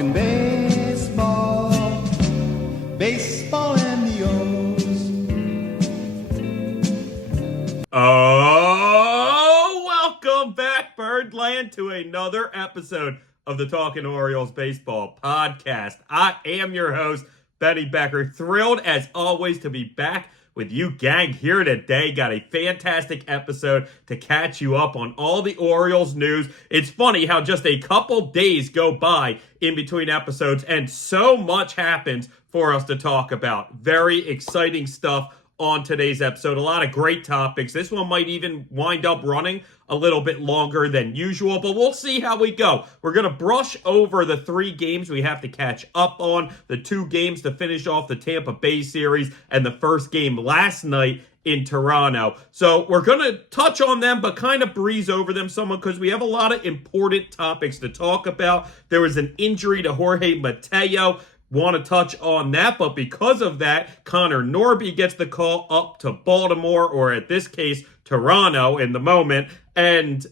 Talking baseball, baseball and the O's. Oh, welcome back, Birdland, to another episode of the Talkin Orioles Baseball Podcast. I am your host, Benny Becker. Thrilled, as always, to be back with you gang here today. Got a fantastic episode to catch you up on all the Orioles news. It's funny how just a couple days go by in between episodes and so much happens for us to talk about. Very exciting stuff on today's episode. A lot of great topics. This one might even wind up running a little bit longer than usual, but we'll see how we go. We're going to brush over the 3 games we have to catch up on, the 2 games to finish off the Tampa Bay series, and the first game last night in Toronto. So we're going to touch on them, but kind of breeze over them somewhat because we have a lot of important topics to talk about. There was an injury to Jorge Mateo. Want to touch on that, but because of that, Gunnar Norby gets the call up to Baltimore, or at this case, Toronto in the moment, and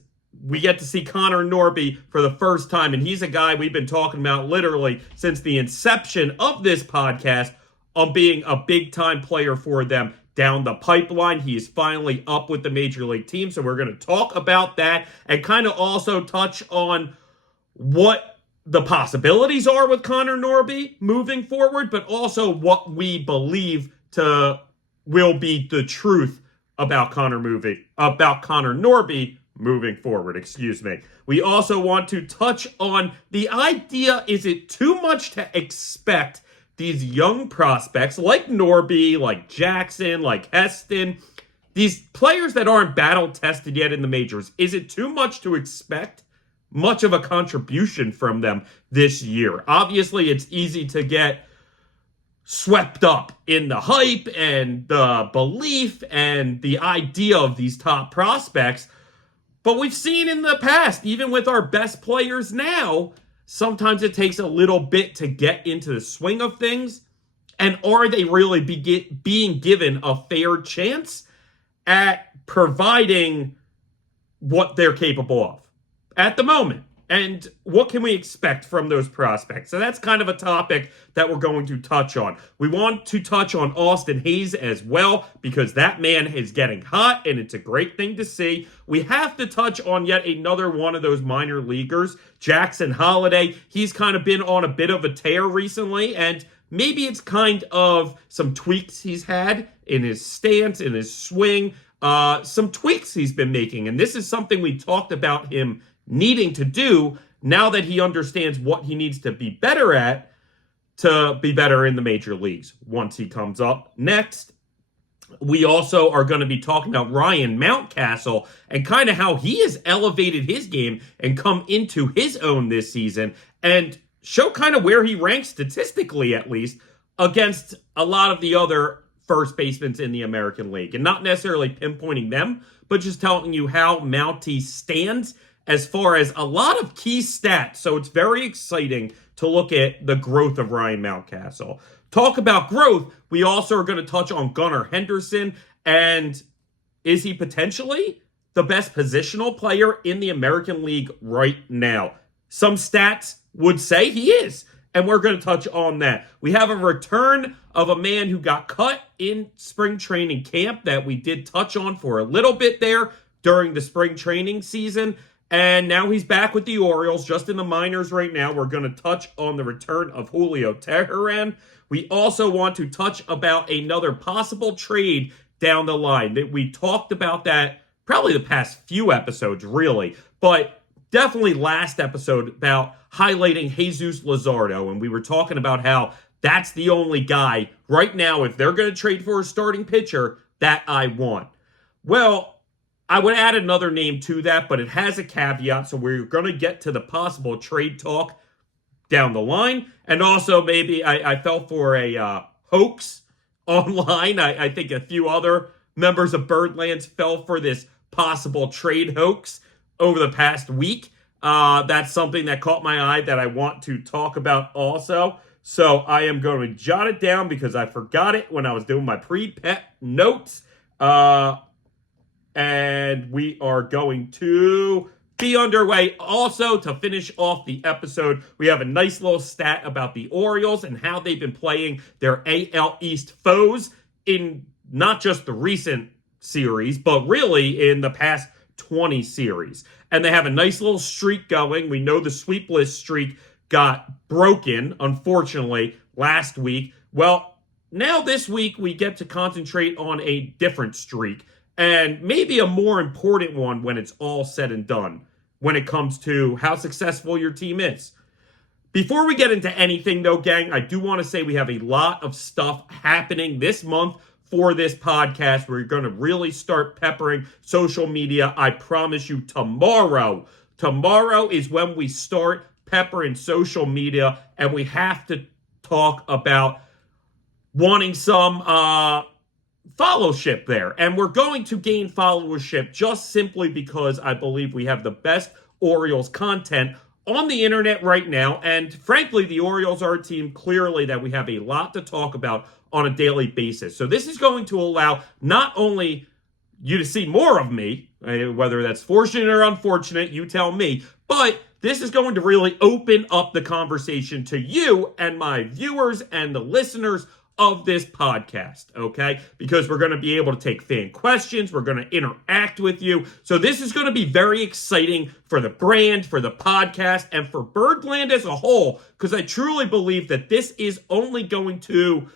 we get to see Gunnar Norby for the first time, and he's a guy we've been talking about literally since the inception of this podcast on being a big-time player for them down the pipeline. He is finally up with the Major League team, so we're going to talk about that and kind of also touch on what the possibilities are with Gunnar Norby moving forward, but also what we believe will be the truth about Gunnar Norby moving forward. Excuse me. We also want to touch on the idea: is it too much to expect these young prospects like Norby, like Jackson, like Heston, these players that aren't battle tested yet in the majors? Is it too much to expect much of a contribution from them this year? Obviously, it's easy to get swept up in the hype and the belief and the idea of these top prospects. But we've seen in the past, even with our best players now, sometimes it takes a little bit to get into the swing of things. And are they really being given a fair chance at providing what they're capable of at the moment? And what can we expect from those prospects? So that's kind of a topic that we're going to touch on. We want to touch on Austin Hayes as well, because that man is getting hot, and it's a great thing to see. We have to touch on yet another one of those minor leaguers, Jackson Holliday. He's kind of been on a bit of a tear recently, and maybe it's kind of some tweaks he's had in his stance, in his swing, some tweaks he's been making. And this is something we talked about him needing to do now that he understands what he needs to be better at to be better in the major leagues once he comes up next. We also are going to be talking about Ryan Mountcastle and kind of how he has elevated his game and come into his own this season and show kind of where he ranks statistically, at least, against a lot of the other first basemen in the American League. And not necessarily pinpointing them, but just telling you how Mounty stands as far as a lot of key stats. So it's very exciting to look at the growth of Ryan Mountcastle. Talk about growth, we also are going to touch on Gunnar Henderson, and is he potentially the best positional player in the American League right now? Some stats would say he is, and we're going to touch on that. We have a return of a man who got cut in spring training camp that we did touch on for a little bit there during the spring training season. And now he's back with the Orioles, just in the minors right now. We're going to touch on the return of Julio Teheran. We also want to touch about another possible trade down the line. We talked about that probably the past few episodes, really. But definitely last episode about highlighting Jesus Luzardo. And we were talking about how that's the only guy right now, if they're going to trade for a starting pitcher, that I want. Well, I would add another name to that, but it has a caveat, so we're going to get to the possible trade talk down the line. And also, maybe I fell for a hoax online. I think a few other members of Birdlands fell for this possible trade hoax over the past week. That's something that caught my eye that I want to talk about also. So I am going to jot it down because I forgot it when I was doing my pre-pet notes. And we are going to be underway. Also, to finish off the episode, we have a nice little stat about the Orioles and how they've been playing their AL East foes in not just the recent series, but really in the past 20 series. And they have a nice little streak going. We know the sweepless streak got broken, unfortunately, last week. Well, now this week we get to concentrate on a different streak, and maybe a more important one when it's all said and done, when it comes to how successful your team is. Before we get into anything, though, gang, I do want to say we have a lot of stuff happening this month for this podcast. We're going to really start peppering social media. I promise you, tomorrow is when we start peppering social media, and we have to talk about wanting some followership there. And we're going to gain followership just simply because I believe we have the best Orioles content on the internet right now. And frankly, the Orioles are a team clearly that we have a lot to talk about on a daily basis. So this is going to allow not only you to see more of me, whether that's fortunate or unfortunate, you tell me, but this is going to really open up the conversation to you and my viewers and the listeners of this podcast, okay? Because we're going to be able to take fan questions. We're going to interact with you. So this is going to be very exciting for the brand, for the podcast, and for Birdland as a whole, because I truly believe that this is only going to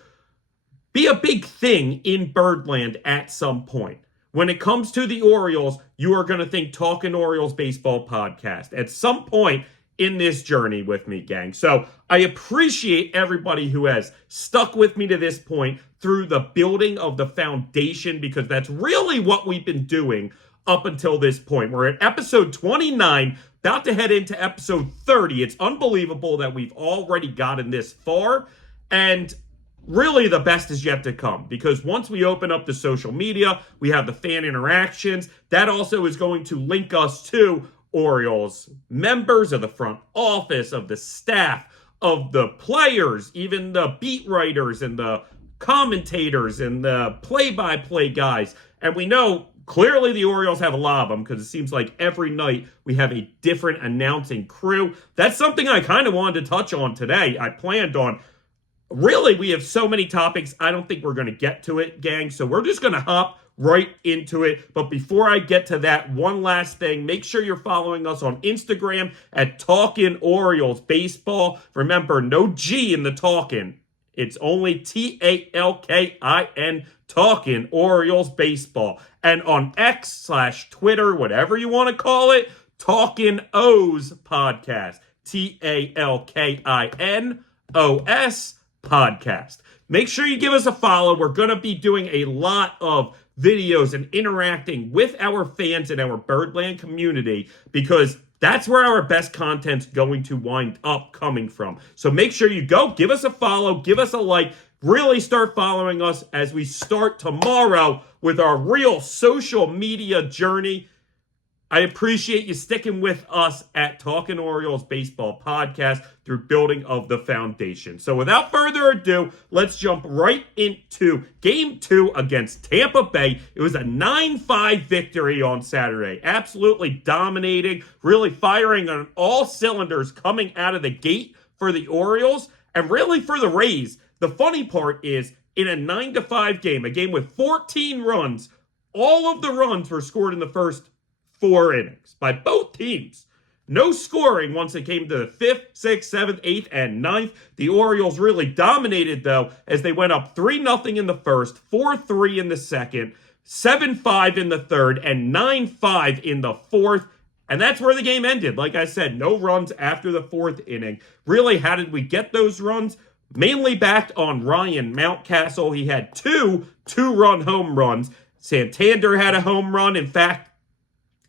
be a big thing in Birdland at some point. When it comes to the Orioles, you are going to think Talkin Orioles Baseball Podcast at some point in this journey with me, gang. So I appreciate everybody who has stuck with me to this point through the building of the foundation, because that's really what we've been doing up until this point. We're at episode 29, about to head into episode 30. It's unbelievable that we've already gotten this far, and really the best is yet to come, because once we open up the social media, we have the fan interactions. That also is going to link us to Orioles members of the front office, of the staff, of the players, even the beat writers and the commentators and the play-by-play guys. And we know clearly the Orioles have a lot of them, because it seems like every night we have a different announcing crew. That's something I kind of wanted to touch on today. I planned on, really, we have so many topics, I don't think we're going to get to it, gang. So we're just going to hop right into it. But before I get to that, one last thing. Make sure you're following us on Instagram at Talkin Orioles Baseball. Remember, no G in the Talkin. It's only Talkin, Talkin Orioles Baseball. And on X/Twitter, whatever you want to call it, Talkin O's Podcast. TalkinOS Podcast. Make sure you give us a follow. We're going to be doing a lot of videos and interacting with our fans and our Birdland community, because that's where our best content's going to wind up coming from. So make sure you go, give us a follow, give us a like, really start following us as we start tomorrow with our real social media journey. I appreciate you sticking with us at Talkin Orioles Baseball Podcast through building of the foundation. So without further ado, let's jump right into Game 2 against Tampa Bay. It was a 9-5 victory on Saturday. Absolutely dominating, really firing on all cylinders coming out of the gate for the Orioles, and really for the Rays. The funny part is, in a 9-5 game, a game with 14 runs, all of the runs were scored in the first 4 innings by both teams. No scoring once it came to the 5th, 6th, 7th, 8th, and 9th. The Orioles really dominated, though, as they went up 3-0 in the first, 4-3 in the second, 7-5 in the third, and 9-5 in the fourth. And that's where the game ended. Like I said, no runs after the 4th inning. Really, how did we get those runs? Mainly backed on Ryan Mountcastle. He had two two-run home runs. Santander had a home run. In fact,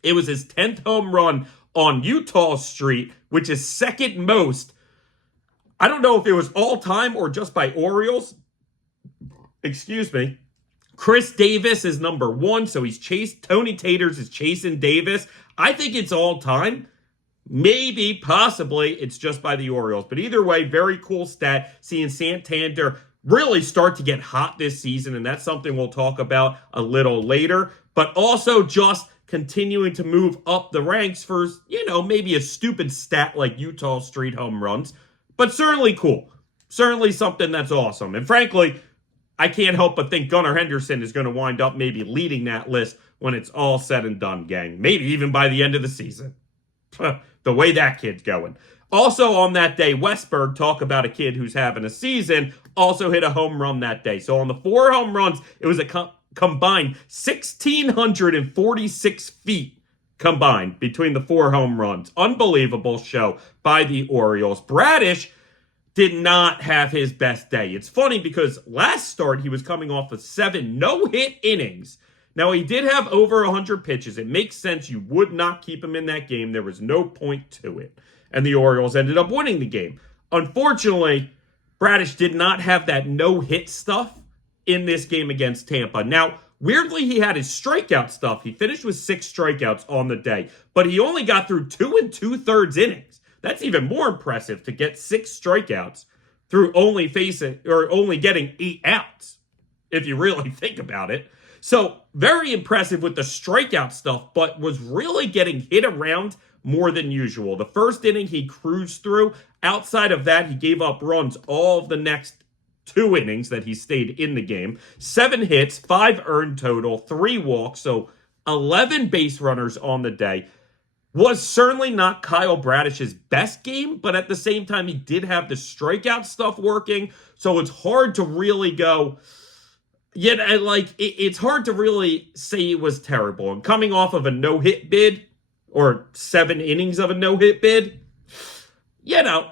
it was his 10th home run on Utah Street, which is second most. I don't know if it was all time or just by Orioles. Excuse me. Chris Davis is number 1, so he's chased. Tony Taters is chasing Davis. I think it's all time. Maybe, possibly, it's just by the Orioles. But either way, very cool stat, seeing Santander really start to get hot this season, and that's something we'll talk about a little later. But also just continuing to move up the ranks for, maybe a stupid stat like Utah Street home runs, but certainly cool. Certainly something that's awesome. And frankly, I can't help but think Gunnar Henderson is going to wind up maybe leading that list when it's all said and done, gang. Maybe even by the end of the season. The way that kid's going. Also on that day, Westberg, talk about a kid who's having a season, also hit a home run that day. So on the 4 home runs, it was a combined 1,646 feet combined between the 4 home runs. Unbelievable show by the Orioles. Bradish did not have his best day. It's funny because last start he was coming off of 7 no-hit innings. Now, he did have over 100 pitches. It makes sense you would not keep him in that game. There was no point to it. And the Orioles ended up winning the game. Unfortunately, Bradish did not have that no-hit stuff in this game against Tampa. Now, weirdly, he had his strikeout stuff. He finished with 6 strikeouts on the day, but he only got through 2 2/3 innings. That's even more impressive to get 6 strikeouts through only getting 8 outs, if you really think about it. So, very impressive with the strikeout stuff, but was really getting hit around more than usual. The first inning he cruised through. Outside of that, he gave up runs all of the next 2 innings that he stayed in the game. 7 hits, 5 earned total, 3 walks, so 11 base runners on the day. Was certainly not Kyle Bradish's best game, but at the same time, he did have the strikeout stuff working, so it's hard to really go... Yet, it's hard to really say it was terrible. And coming off of a no-hit bid, or 7 innings of a no-hit bid, a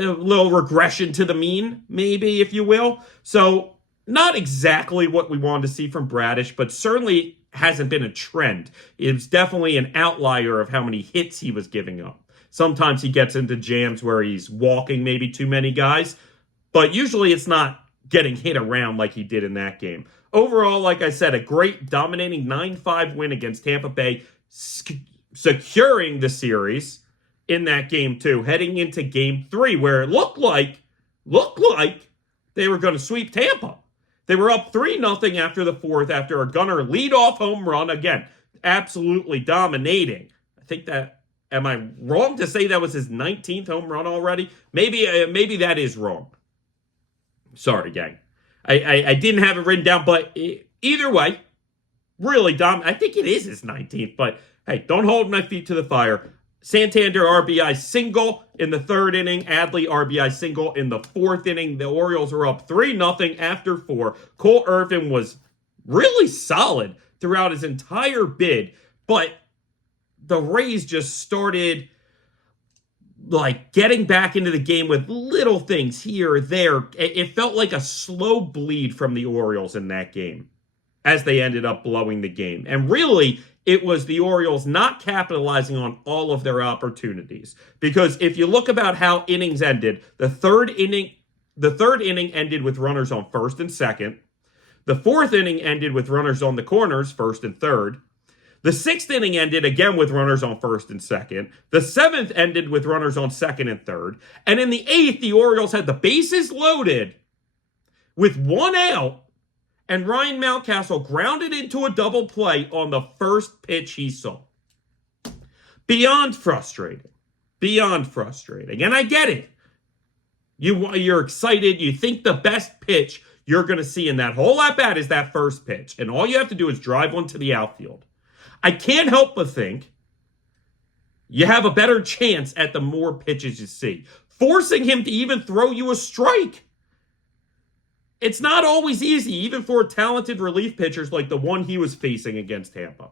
little regression to the mean, maybe, if you will. So, not exactly what we wanted to see from Bradish, but certainly hasn't been a trend. It's definitely an outlier of how many hits he was giving up. Sometimes he gets into jams where he's walking maybe too many guys, but usually it's not getting hit around like he did in that game. Overall, like I said, a great dominating 9-5 win against Tampa Bay, securing the series in that game too, heading into game 3, where it looked like they were going to sweep Tampa. They were up 3-0 after the 4th, after a Gunnar leadoff home run. Again, absolutely dominating. I think that, am I wrong to say that was his 19th home run already? Maybe that is wrong. Sorry, gang. I didn't have it written down, but either way, really I think it is his 19th, but hey, don't hold my feet to the fire. Santander RBI single in the 3rd inning. Adley RBI single in the 4th inning. The Orioles were up 3-0 after 4. Cole Irvin was really solid throughout his entire bid, but the Rays just started getting back into the game with little things here or there. It felt like a slow bleed from the Orioles in that game as they ended up blowing the game. And really, it was the Orioles not capitalizing on all of their opportunities. Because if you look about how innings ended, the third inning ended with runners on 1st and 2nd. The 4th inning ended with runners on the corners, 1st and 3rd. The 6th inning ended again with runners on 1st and 2nd. The 7th ended with runners on 2nd and 3rd. And in the 8th, the Orioles had the bases loaded with 1 out, and Ryan Mountcastle grounded into a double play on the first pitch he saw. Beyond frustrating. And I get it. You're excited. You think the best pitch you're going to see in that whole at-bat is that first pitch. And all you have to do is drive one to the outfield. I can't help but think you have a better chance at the more pitches you see. Forcing him to even throw you a strike. It's not always easy, even for talented relief pitchers like the one he was facing against Tampa.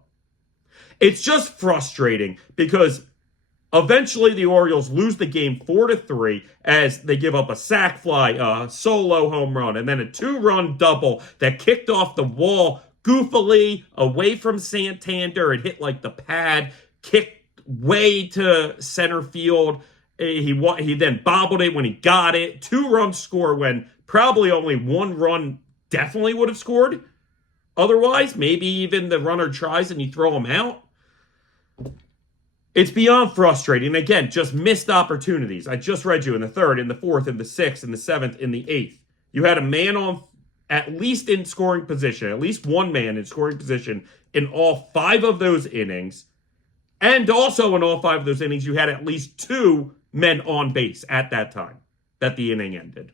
It's just frustrating because eventually the Orioles lose the game 4-3 as they give up a sac fly, a solo home run, and then a 2-run double that kicked off the wall goofily away from Santander. It hit the pad, kicked way to center field. He then bobbled it when he got it. 2-run score when probably only 1 run definitely would have scored. Otherwise, maybe even the runner tries and you throw him out. It's beyond frustrating. Again, just missed opportunities. I just read you in the 3rd, in the 4th, in the 6th, in the 7th, in the 8th. You had a man on at least in scoring position, at least one man in scoring position in all 5 of those innings. And also in all 5 of those innings, you had at least 2 men on base at that time that the inning ended.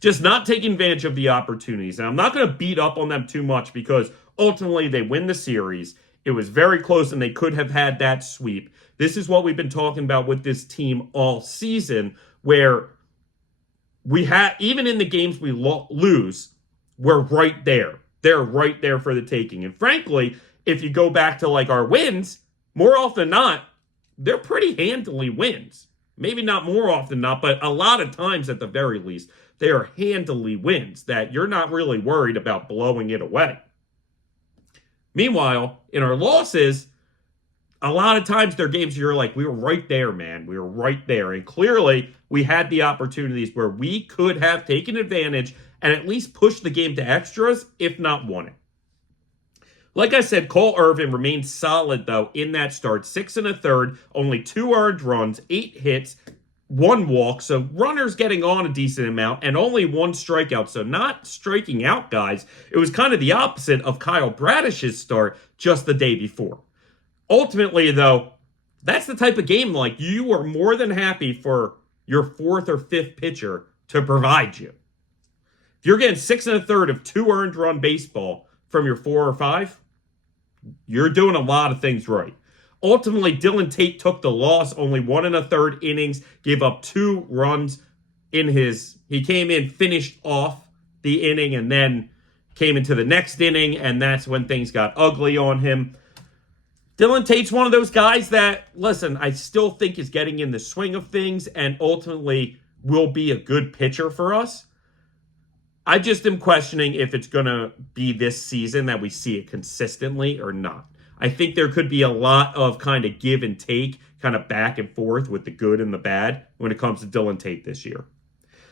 Just not taking advantage of the opportunities. And I'm not going to beat up on them too much because ultimately they win the series. It was very close and they could have had that sweep. This is what we've been talking about with this team all season, where we had, even in the games we lose, we're right there. They're right there for the taking. And frankly, if you go back to like our wins, more often than not, they're pretty handily wins. Maybe not more often than not, but a lot of times at the very least, they are handily wins that you're not really worried about blowing it away. Meanwhile, in our losses, a lot of times they're games you're like, we were right there, man. We were right there. And clearly, we had the opportunities where we could have taken advantage and at least pushed the game to extras, if not won it. Like I said, Cole Irvin remained solid, though, in that start. 6 1/3, only 2 earned runs, 8 hits, 1 walk. So runners getting on a decent amount and only 1 strikeout. So not striking out guys. It was kind of the opposite of Kyle Bradish's start just the day before. Ultimately, though, that's the type of game like you are more than happy for your 4th or 5th pitcher to provide you. If you're getting 6 1/3 of 2 earned run baseball from your 4 or 5, you're doing a lot of things right. Ultimately, Dylan Tate took the loss, only 1 1/3 innings, gave up 2 runs he came in, finished off the inning, and then came into the next inning, and that's when things got ugly on him. Dylan Tate's one of those guys that, listen, I still think is getting in the swing of things and ultimately will be a good pitcher for us. I just am questioning if it's going to be this season that we see it consistently or not. I think there could be a lot of kind of give and take, kind of back and forth with the good and the bad when it comes to Dylan Tate this year.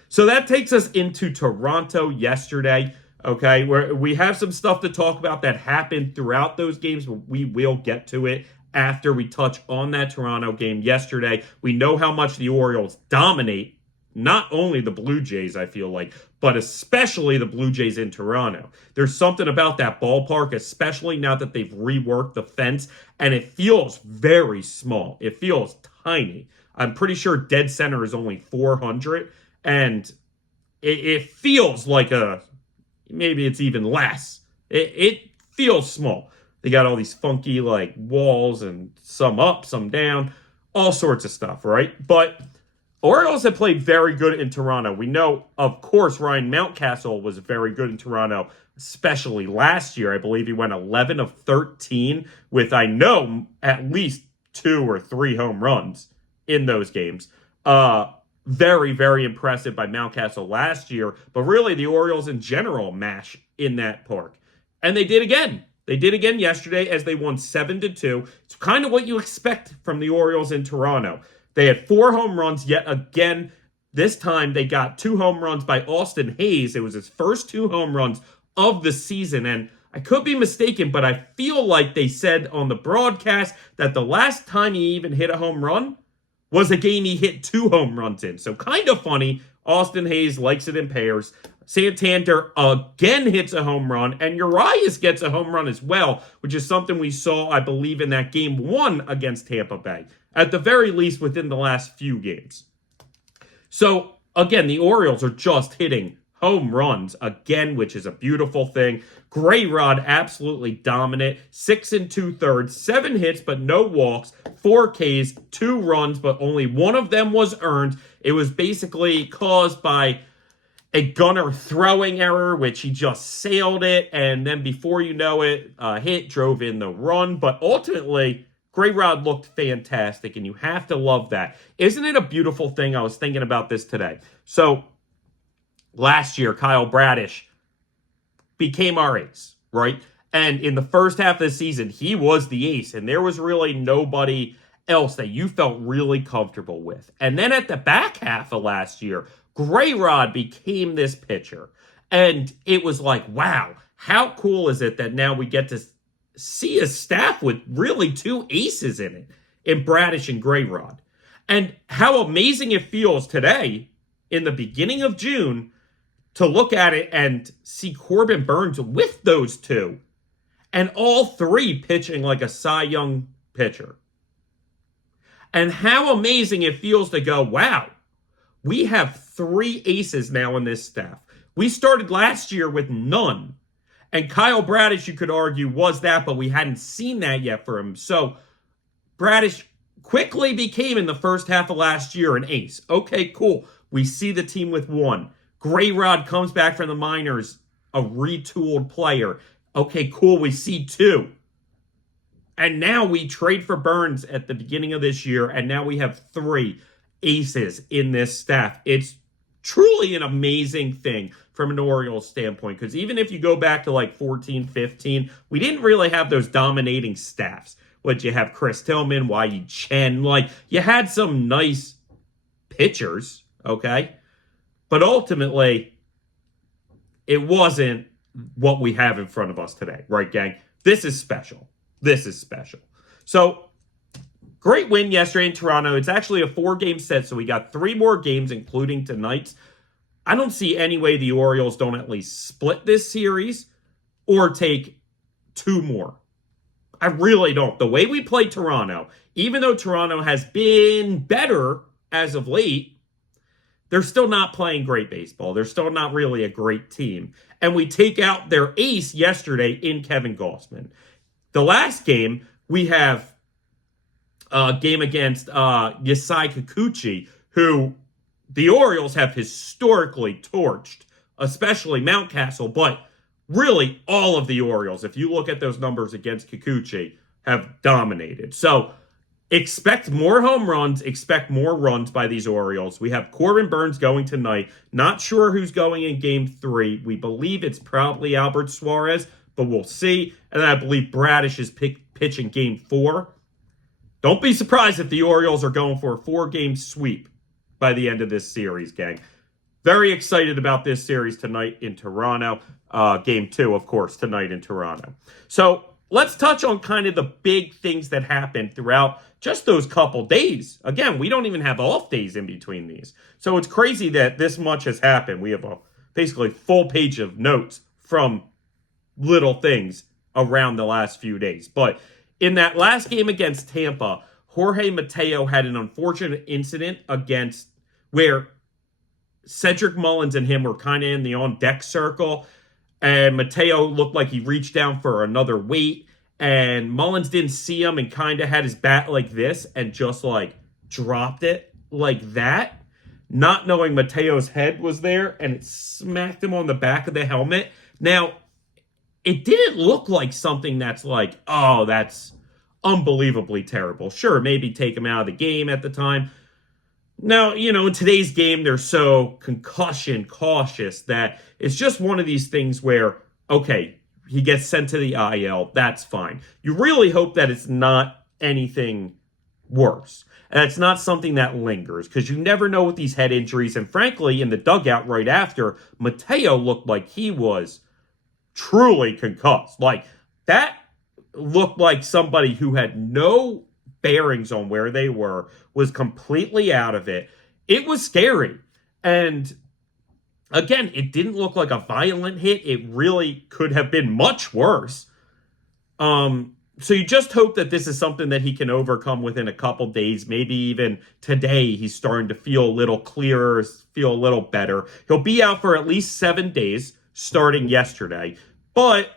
So that takes us into Toronto yesterday. Okay, where we have some stuff to talk about that happened throughout those games, but we will get to it after we touch on that Toronto game yesterday. We know how much the Orioles dominate not only the Blue Jays, I feel like, but especially the Blue Jays in Toronto. There's something about that ballpark, especially now that they've reworked the fence, and it feels very small. It feels tiny. I'm pretty sure dead center is only 400, and it feels like maybe it's even less. It feels small. They got all these funky like walls and some up, some down, all sorts of stuff, right? But Orioles have played very good in Toronto. We know, of course, Ryan Mountcastle was very good in Toronto, especially last year. I believe he went 11 of 13 with, I know, at least 2 or 3 home runs in those games. Very, very impressive by Mountcastle last year, but really the Orioles in general mash in that park. And they did again. They did again yesterday as they won 7-2. It's kind of what you expect from the Orioles in Toronto. They had 4 home runs yet again. This time they got 2 home runs by Austin Hayes. It was his first 2 home runs of the season. And I could be mistaken, but I feel like they said on the broadcast that the last time he even hit a home run was a game he hit 2 home runs in. So kind of funny. Austin Hayes likes it in pairs. Santander again hits a home run, and Urias gets a home run as well, which is something we saw, I believe, in that game 1 against Tampa Bay, at the very least within the last few games. So, again, the Orioles are just hitting home runs again, which is a beautiful thing. Grayrod absolutely dominant. 6 2/3, 7 hits, but no walks, 4 Ks, 2 runs, but only 1 of them was earned. It was basically caused by a Gunnar throwing error, which he just sailed it, and then before you know it, hit, drove in the run. But ultimately, Grayrod looked fantastic, and you have to love that. Isn't it a beautiful thing? I was thinking about this today. So, last year, Kyle Bradish became our ace, right? And in the first half of the season, he was the ace, and there was really nobody else that you felt really comfortable with. And then at the back half of last year, Grayrod became this pitcher. And it was like, wow, how cool is it that now we get to see a staff with really 2 aces in it, in Bradish and Grayrod. And how amazing it feels today, in the beginning of June, to look at it and see Corbin Burnes with those two, and all three pitching like a Cy Young pitcher. And how amazing it feels to go, wow, we have three aces now in this staff. We started last year with none. And Kyle Bradish, you could argue, was that, but we hadn't seen that yet for him. So Bradish quickly became, in the first half of last year, an ace. Okay, cool. We see the team with one. Grayrod comes back from the minors, a retooled player. Okay, cool. We see two. And now we trade for Burnes at the beginning of this year, and now we have three aces in this staff. It's truly an amazing thing from an Orioles standpoint, because even if you go back to like 14, 15, we didn't really have those dominating staffs. What you have, Chris Tillman, Yi Chen, like you had some nice pitchers, okay? But ultimately, it wasn't what we have in front of us today, right, gang? This is special. This is special. So, great win yesterday in Toronto. It's actually a 4-game set, so we got 3 more games, including tonight's. I don't see any way the Orioles don't at least split this series or take 2 more. I really don't. The way we play Toronto, even though Toronto has been better as of late, they're still not playing great baseball. They're still not really a great team. And we take out their ace yesterday in Kevin Gausman. The last game, we have a game against Yasai Kikuchi, who the Orioles have historically torched, especially Mountcastle, but really all of the Orioles, if you look at those numbers against Kikuchi, have dominated. So expect more home runs, expect more runs by these Orioles. We have Corbin Burnes going tonight. Not sure who's going in Game 3. We believe it's probably Albert Suarez, but we'll see. And then I believe Bradish is pitching Game 4. Don't be surprised if the Orioles are going for a 4-game sweep by the end of this series, gang. Very excited about this series tonight in Toronto. Game 2, of course, tonight in Toronto. So let's touch on kind of the big things that happened throughout just those couple days. Again, we don't even have off days in between these. So it's crazy that this much has happened. We have a basically full page of notes from little things around the last few days. But in that last game against Tampa, Jorge Mateo had an unfortunate incident against where Cedric Mullins and him were kind of in the on-deck circle, and Mateo looked like he reached down for another weight, and Mullins didn't see him and kind of had his bat like this and just like dropped it like that, not knowing Mateo's head was there, and it smacked him on the back of the helmet. Now, it didn't look like something that's like, oh, that's unbelievably terrible. Sure, maybe take him out of the game at the time. Now, in today's game, they're so concussion cautious that it's just one of these things where, okay, he gets sent to the IL, that's fine. You really hope that it's not anything worse. And it's not something that lingers, because you never know with these head injuries. And frankly, in the dugout right after, Mateo looked like he was truly concussed. Like, that looked like somebody who had no bearings on where they were, was completely out of it. It was scary. And again, it didn't look like a violent hit. It really could have been much worse. So you just hope that this is something that he can overcome within a couple days. Maybe even today he's starting to feel a little clearer, feel a little better. He'll be out for at least 7 days starting yesterday. But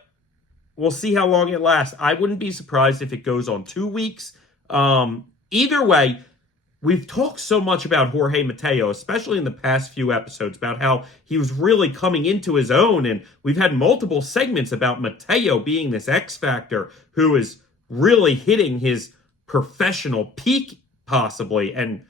we'll see how long it lasts. I wouldn't be surprised if it goes on 2 weeks. Either way, we've talked so much about Jorge Mateo, especially in the past few episodes, about how he was really coming into his own. And we've had multiple segments about Mateo being this X factor who is really hitting his professional peak, possibly. And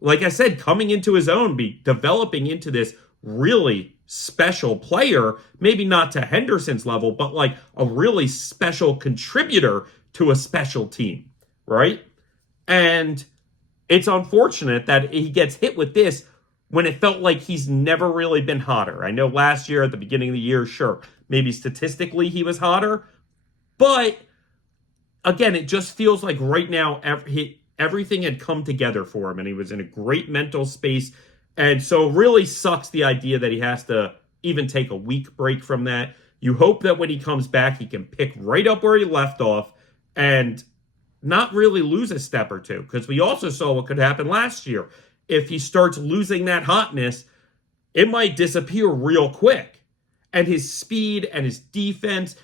like I said, coming into his own, developing into this really special player, maybe not to Henderson's level, but like a really special contributor to a special team, right? And it's unfortunate that he gets hit with this when it felt like he's never really been hotter. I know last year at the beginning of the year, sure, maybe statistically he was hotter, but again, it just feels like right now everything had come together for him and he was in a great mental space. And so it really sucks the idea that he has to even take a week break from that. You hope that when he comes back, he can pick right up where he left off and not really lose a step or two. Because we also saw what could happen last year. If he starts losing that hotness, it might disappear real quick. And his speed and his defense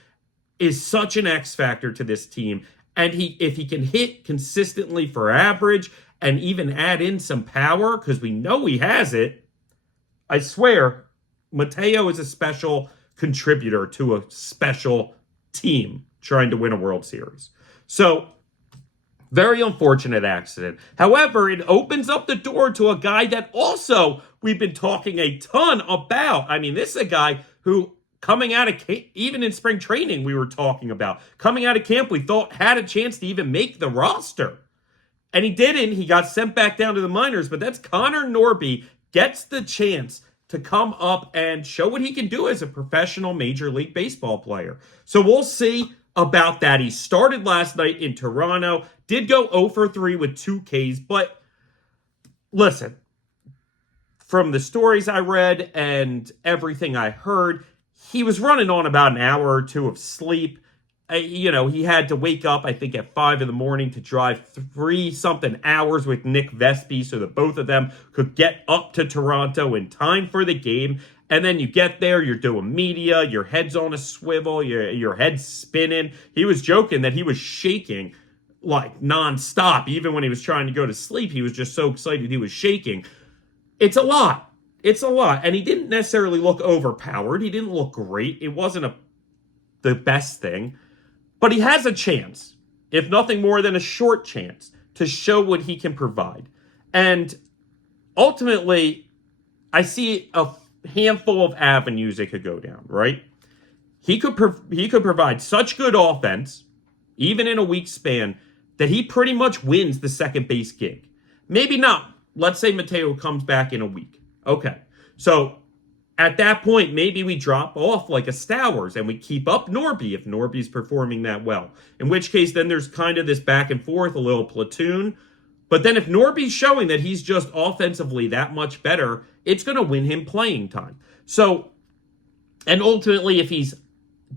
is such an X factor to this team. And if he can hit consistently for average and even add in some power, because we know he has it, I swear, Mateo is a special contributor to a special team trying to win a World Series. So, very unfortunate accident. However, it opens up the door to a guy that also we've been talking a ton about. I mean, this is a guy who, coming out of camp, even in spring training, we were talking about. Coming out of camp, we thought had a chance to even make the roster. And he didn't. He got sent back down to the minors. But that's Gunnar Norby gets the chance to come up and show what he can do as a professional Major League Baseball player. So we'll see about that. He started last night in Toronto, did go 0 for 3 with 2 Ks, but listen, from the stories I read and everything I heard, he was running on about an hour or two of sleep. He had to wake up, I think, at 5 in the morning to drive 3-something hours with Nick Vespi so that both of them could get up to Toronto in time for the game. And then you get there, you're doing media, your head's on a swivel, your head's spinning. He was joking that he was shaking like nonstop. Even when he was trying to go to sleep, he was just so excited he was shaking. It's a lot. It's a lot. And he didn't necessarily look overpowered. He didn't look great. It wasn't the best thing. But he has a chance, if nothing more than a short chance, to show what he can provide. And ultimately, I see a handful of avenues it could go down, right? He could provide such good offense, even in a week span, that he pretty much wins the second base gig. Maybe not. Let's say Mateo comes back in a week. Okay. So at that point, maybe we drop off like a Stowers and we keep up Norby if Norby's performing that well. In which case, then there's kind of this back and forth, a little platoon. But then if Norby's showing that he's just offensively that much better, it's going to win him playing time. So, and ultimately, if he's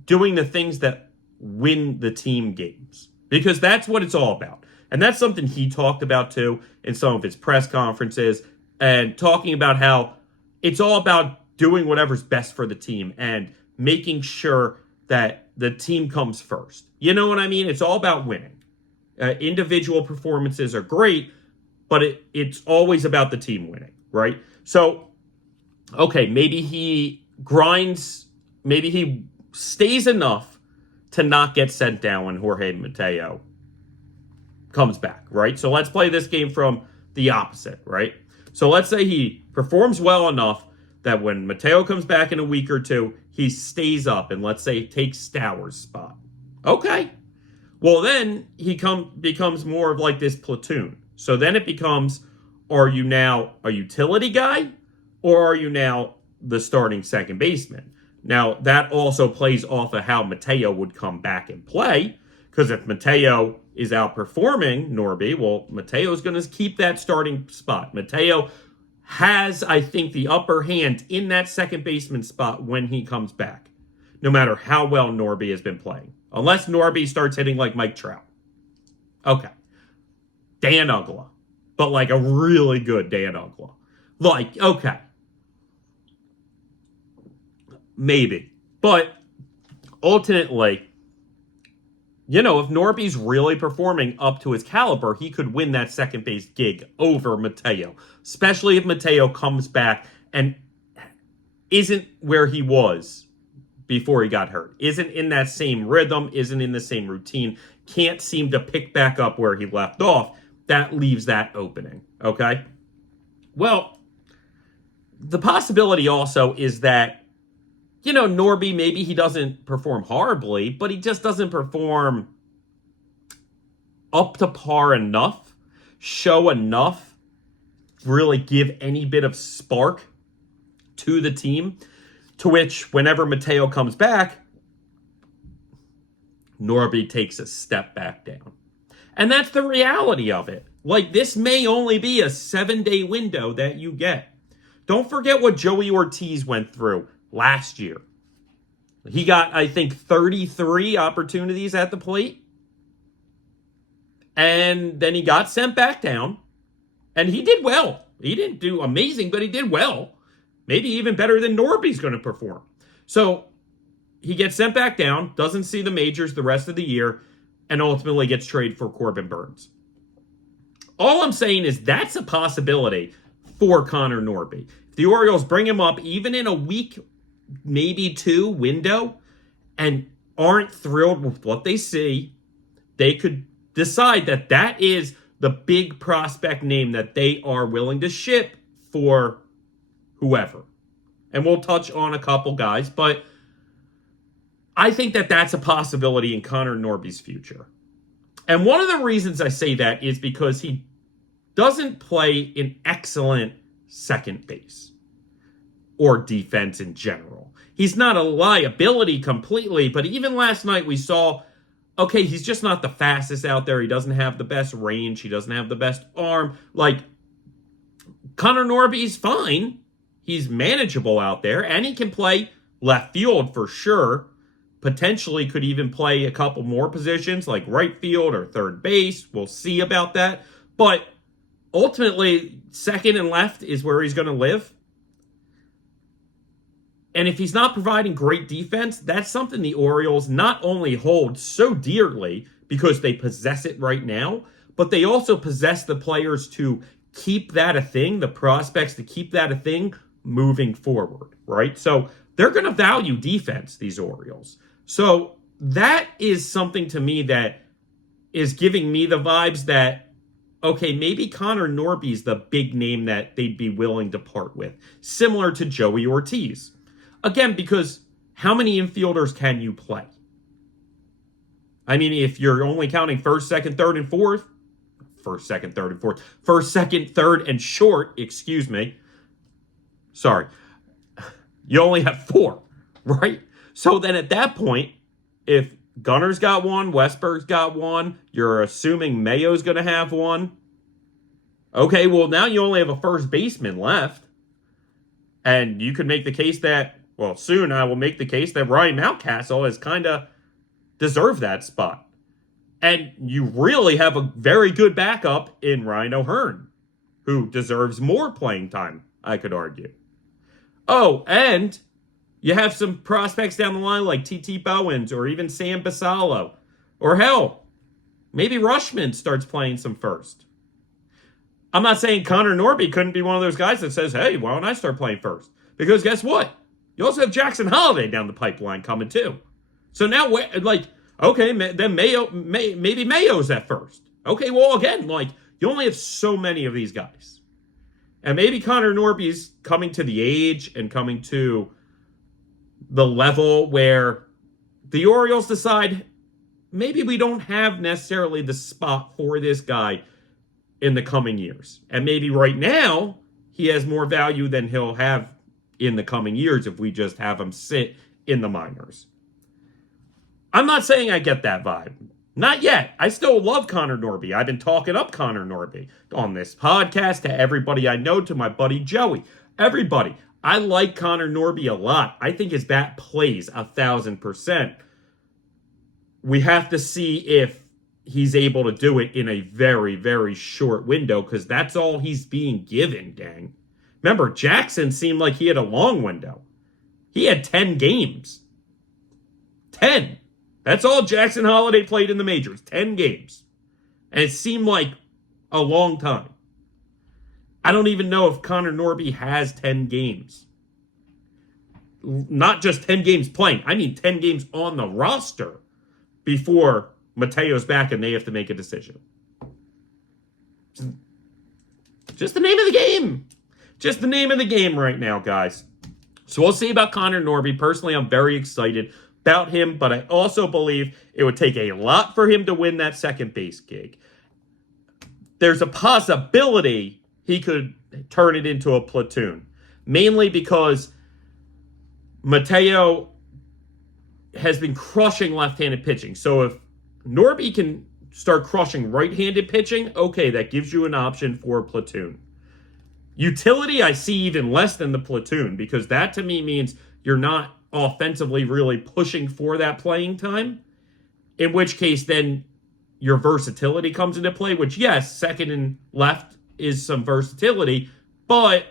doing the things that win the team games, because that's what it's all about. And that's something he talked about too in some of his press conferences and talking about how it's all about doing whatever's best for the team and making sure that the team comes first. You know what I mean? It's all about winning. Individual performances are great, but it's always about the team winning, right? So, okay, maybe he grinds, maybe he stays enough to not get sent down when Jorge Mateo comes back, right? So let's play this game from the opposite, right? So let's say he performs well enough that when Mateo comes back in a week or two, he stays up and let's say takes Stowers' spot. Okay. Well, then he becomes more of like this platoon. So then it becomes, are you now a utility guy or are you now the starting second baseman? Now, that also plays off of how Mateo would come back and play, because if Mateo is outperforming Norby, well, Mateo's going to keep that starting spot. Mateo has, I think, the upper hand in that second baseman spot when he comes back, no matter how well Norby has been playing. Unless Norby starts hitting like Mike Trout. Okay. Dan Uggla. But like a really good Dan Uggla. Like, okay. Maybe. But ultimately, if Norby's really performing up to his caliber, he could win that second base gig over Mateo. Especially if Mateo comes back and isn't where he was before he got hurt. Isn't in that same rhythm, isn't in the same routine, can't seem to pick back up where he left off. That leaves that opening, okay? Well, the possibility also is that, Norby, maybe he doesn't perform horribly, but he just doesn't perform up to par enough, show enough, really give any bit of spark to the team, to which whenever Mateo comes back, Norby takes a step back down. And that's the reality of it. Like, this may only be a 7-day window that you get. Don't forget what Joey Ortiz went through last year. He got, I think, 33 opportunities at the plate. And then he got sent back down. And he did well. He didn't do amazing, but he did well. Maybe even better than Norby's going to perform. So he gets sent back down, doesn't see the majors the rest of the year, and ultimately gets traded for Corbin Burnes. All I'm saying is that's a possibility for Connor Norby. If the Orioles bring him up even in a week, maybe two window, and aren't thrilled with what they see, they could decide that that is the big prospect name that they are willing to ship for whoever. And we'll touch on a couple guys, but I think that that's a possibility in Connor Norby's future. And one of the reasons I say that is because he doesn't play an excellent second base or defense in general. He's not a liability completely, but even last night we saw, okay, he's just not the fastest out there. He doesn't have the best range. He doesn't have the best arm. Like, Connor Norby's fine. He's manageable out there, and he can play left field for sure. Potentially could even play a couple more positions like right field or third base. We'll see about that. But ultimately, second and left is where he's going to live. And if he's not providing great defense, that's something the Orioles not only hold so dearly because they possess it right now, but they also possess the players to keep that a thing, the prospects to keep that a thing moving forward, right? So they're going to value defense, these Orioles. So that is something to me that is giving me the vibes that, okay, maybe Connor Norby's the big name that they'd be willing to part with, similar to Joey Ortiz. Again, because how many infielders can you play? I mean, if you're only counting first, second, third, and short, sorry, you only have four, right? So then at that point, if Gunnar's got one, Westberg's got one, you're assuming Mayo's going to have one. Okay, well, now you only have a first baseman left. And you could make the case that, well, soon I will make the case that Ryan Mountcastle has kind of deserved that spot. And you really have a very good backup in Ryan O'Hearn, who deserves more playing time, I could argue. Oh, and you have some prospects down the line like T.T. Bowens or even Sam Basallo. Or hell, maybe Rushman starts playing some first. I'm not saying Connor Norby couldn't be one of those guys that says, hey, why don't I start playing first? Because guess what? You also have Jackson Holliday down the pipeline coming too. So now, like, okay, then maybe Mayo's at first. Okay, well, again, like, you only have so many of these guys. And maybe Connor Norby's coming to the age and coming to the level where the Orioles decide maybe we don't have necessarily the spot for this guy in the coming years. And maybe right now he has more value than he'll have in the coming years if we just have him sit in the minors. I'm not saying I get that vibe. Not yet. I still love Connor Norby. I've been talking up Connor Norby on this podcast to everybody I know, to my buddy Joey. Everybody. I like Connor Norby a lot. I think his bat plays 1,000%. We have to see if he's able to do it in a very, very short window, because that's all he's being given, gang. Remember, Jackson seemed like he had a long window. He had 10 games. 10. That's all Jackson Holliday played in the majors. 10 games. And it seemed like a long time. I don't even know if Connor Norby has 10 games. Not just 10 games playing. I mean 10 games on the roster before Mateo's back and they have to make a decision. Just the name of the game. Just the name of the game right now, guys. So we'll see about Connor Norby. Personally, I'm very excited about him, but I also believe it would take a lot for him to win that second base gig. There's a possibility he could turn it into a platoon, mainly because Mateo has been crushing left-handed pitching. So if Norby can start crushing right-handed pitching, okay, that gives you an option for a platoon. Utility, I see even less than the platoon, because that to me means you're not offensively really pushing for that playing time, in which case then your versatility comes into play, which, yes, second and left is some versatility, but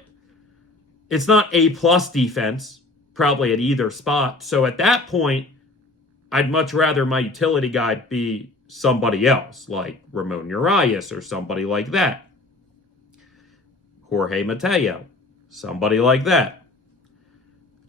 it's not A-plus defense, probably at either spot. So at that point, I'd much rather my utility guy be somebody else, like Ramon Urias or somebody like that. Jorge Mateo, somebody like that.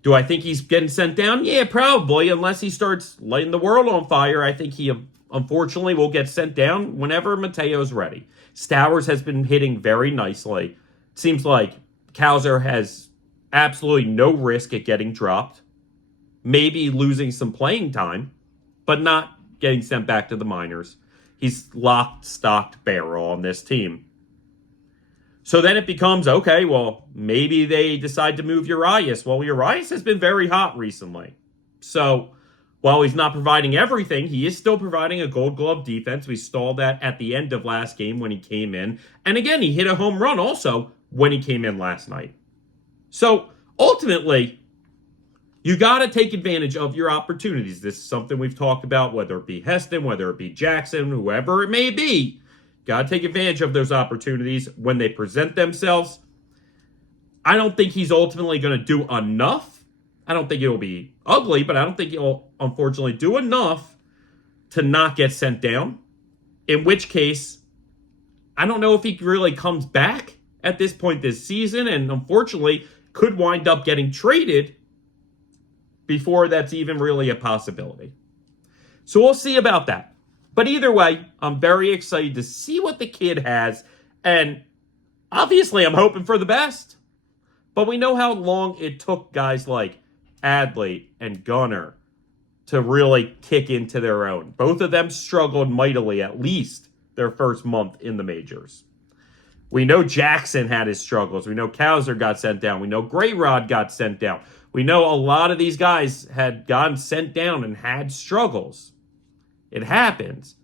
Do I think he's getting sent down? Yeah, probably, unless he starts lighting the world on fire. I think he, unfortunately, will get sent down whenever Mateo's ready. Stowers has been hitting very nicely. It seems like Cowser has absolutely no risk at getting dropped. Maybe losing some playing time, but not getting sent back to the minors. He's locked, stocked, barrel on this team. So then it becomes, okay, well, maybe they decide to move Urias. Well, Urias has been very hot recently. So while he's not providing everything, he is still providing a Gold Glove defense. We saw that at the end of last game when he came in. And again, he hit a home run also when he came in last night. So ultimately, you got to take advantage of your opportunities. This is something we've talked about, whether it be Heston, whether it be Jackson, whoever it may be. Got to take advantage of those opportunities when they present themselves. I don't think he's ultimately going to do enough. I don't think it'll be ugly, but I don't think he'll, unfortunately, do enough to not get sent down. In which case, I don't know if he really comes back at this point this season, and unfortunately, could wind up getting traded before that's even really a possibility. So we'll see about that. But either way, I'm very excited to see what the kid has. And obviously, I'm hoping for the best. But we know how long it took guys like Adley and Gunnar to really kick into their own. Both of them struggled mightily, at least their first month in the majors. We know Jackson had his struggles. We know Cowser got sent down. We know Grayrod got sent down. We know a lot of these guys had gotten sent down and had struggles. It happens.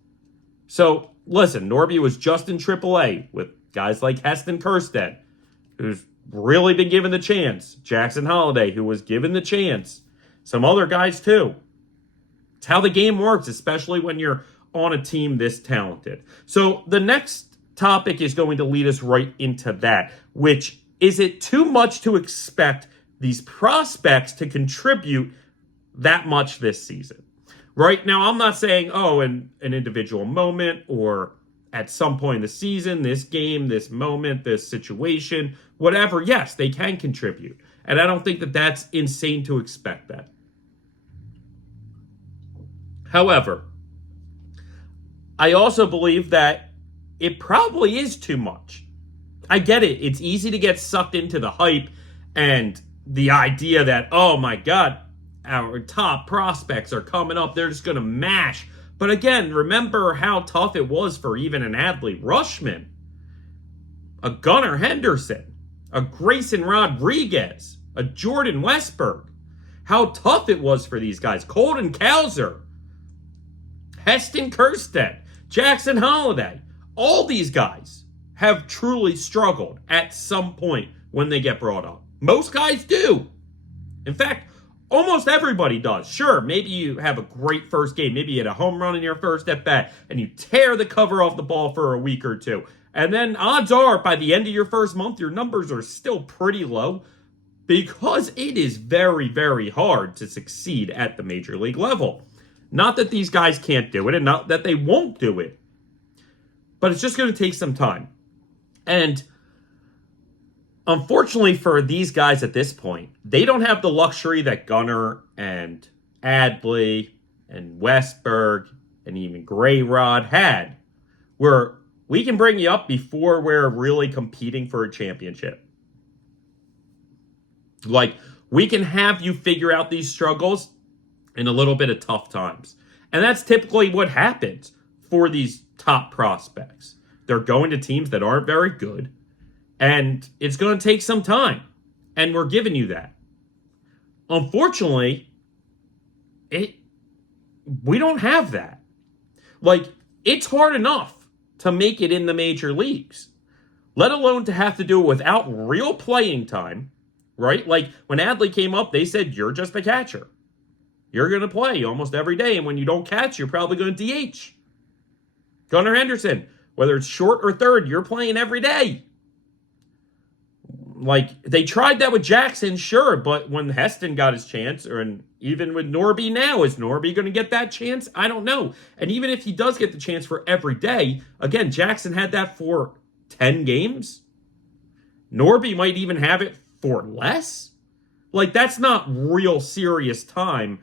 So, listen, Norby was just in AAA with guys like Heston Kjerstad, who's really been given the chance. Jackson Holliday, who was given the chance. Some other guys, too. It's how the game works, especially when you're on a team this talented. So, the next topic is going to lead us right into that, which is it too much to expect these prospects to contribute that much this season? Right now, I'm not saying, in an individual moment or at some point in the season, this game, this moment, this situation, whatever. Yes, they can contribute. And I don't think that that's insane to expect that. However, I also believe that it probably is too much. I get it. It's easy to get sucked into the hype and the idea that, oh my God, our top prospects are coming up. They're just going to mash. But again, remember how tough it was for even an Adley Rutschman, a Gunnar Henderson, a Grayson Rodriguez, a Jordan Westberg. How tough it was for these guys. Colton Cowser, Heston Kjerstad, Jackson Holliday. All these guys have truly struggled at some point when they get brought up. Most guys do. In fact, almost everybody does. Sure, maybe you have a great first game. Maybe you hit a home run in your first at-bat, and you tear the cover off the ball for a week or two. And then odds are, by the end of your first month, your numbers are still pretty low because it is very, very hard to succeed at the major league level. Not that these guys can't do it, and not that they won't do it. But it's just going to take some time. And unfortunately for these guys at this point, they don't have the luxury that Gunnar and Adley and Westberg and even Grayrod had, where we can bring you up before we're really competing for a championship. Like, we can have you figure out these struggles in a little bit of tough times. And that's typically what happens for these top prospects. They're going to teams that aren't very good. And it's going to take some time. And we're giving you that. Unfortunately, we don't have that. Like, it's hard enough to make it in the major leagues, let alone to have to do it without real playing time, right? Like when Adley came up, they said, you're just a catcher. You're going to play almost every day, and when you don't catch, you're probably going to DH. Gunnar Henderson, whether it's short or third, you're playing every day. Like, they tried that with Jackson, sure, but when Heston got his chance, and even with Norby now, is Norby going to get that chance? I don't know. And even if he does get the chance for every day, again, Jackson had that for 10 games. Norby might even have it for less. Like, that's not real serious time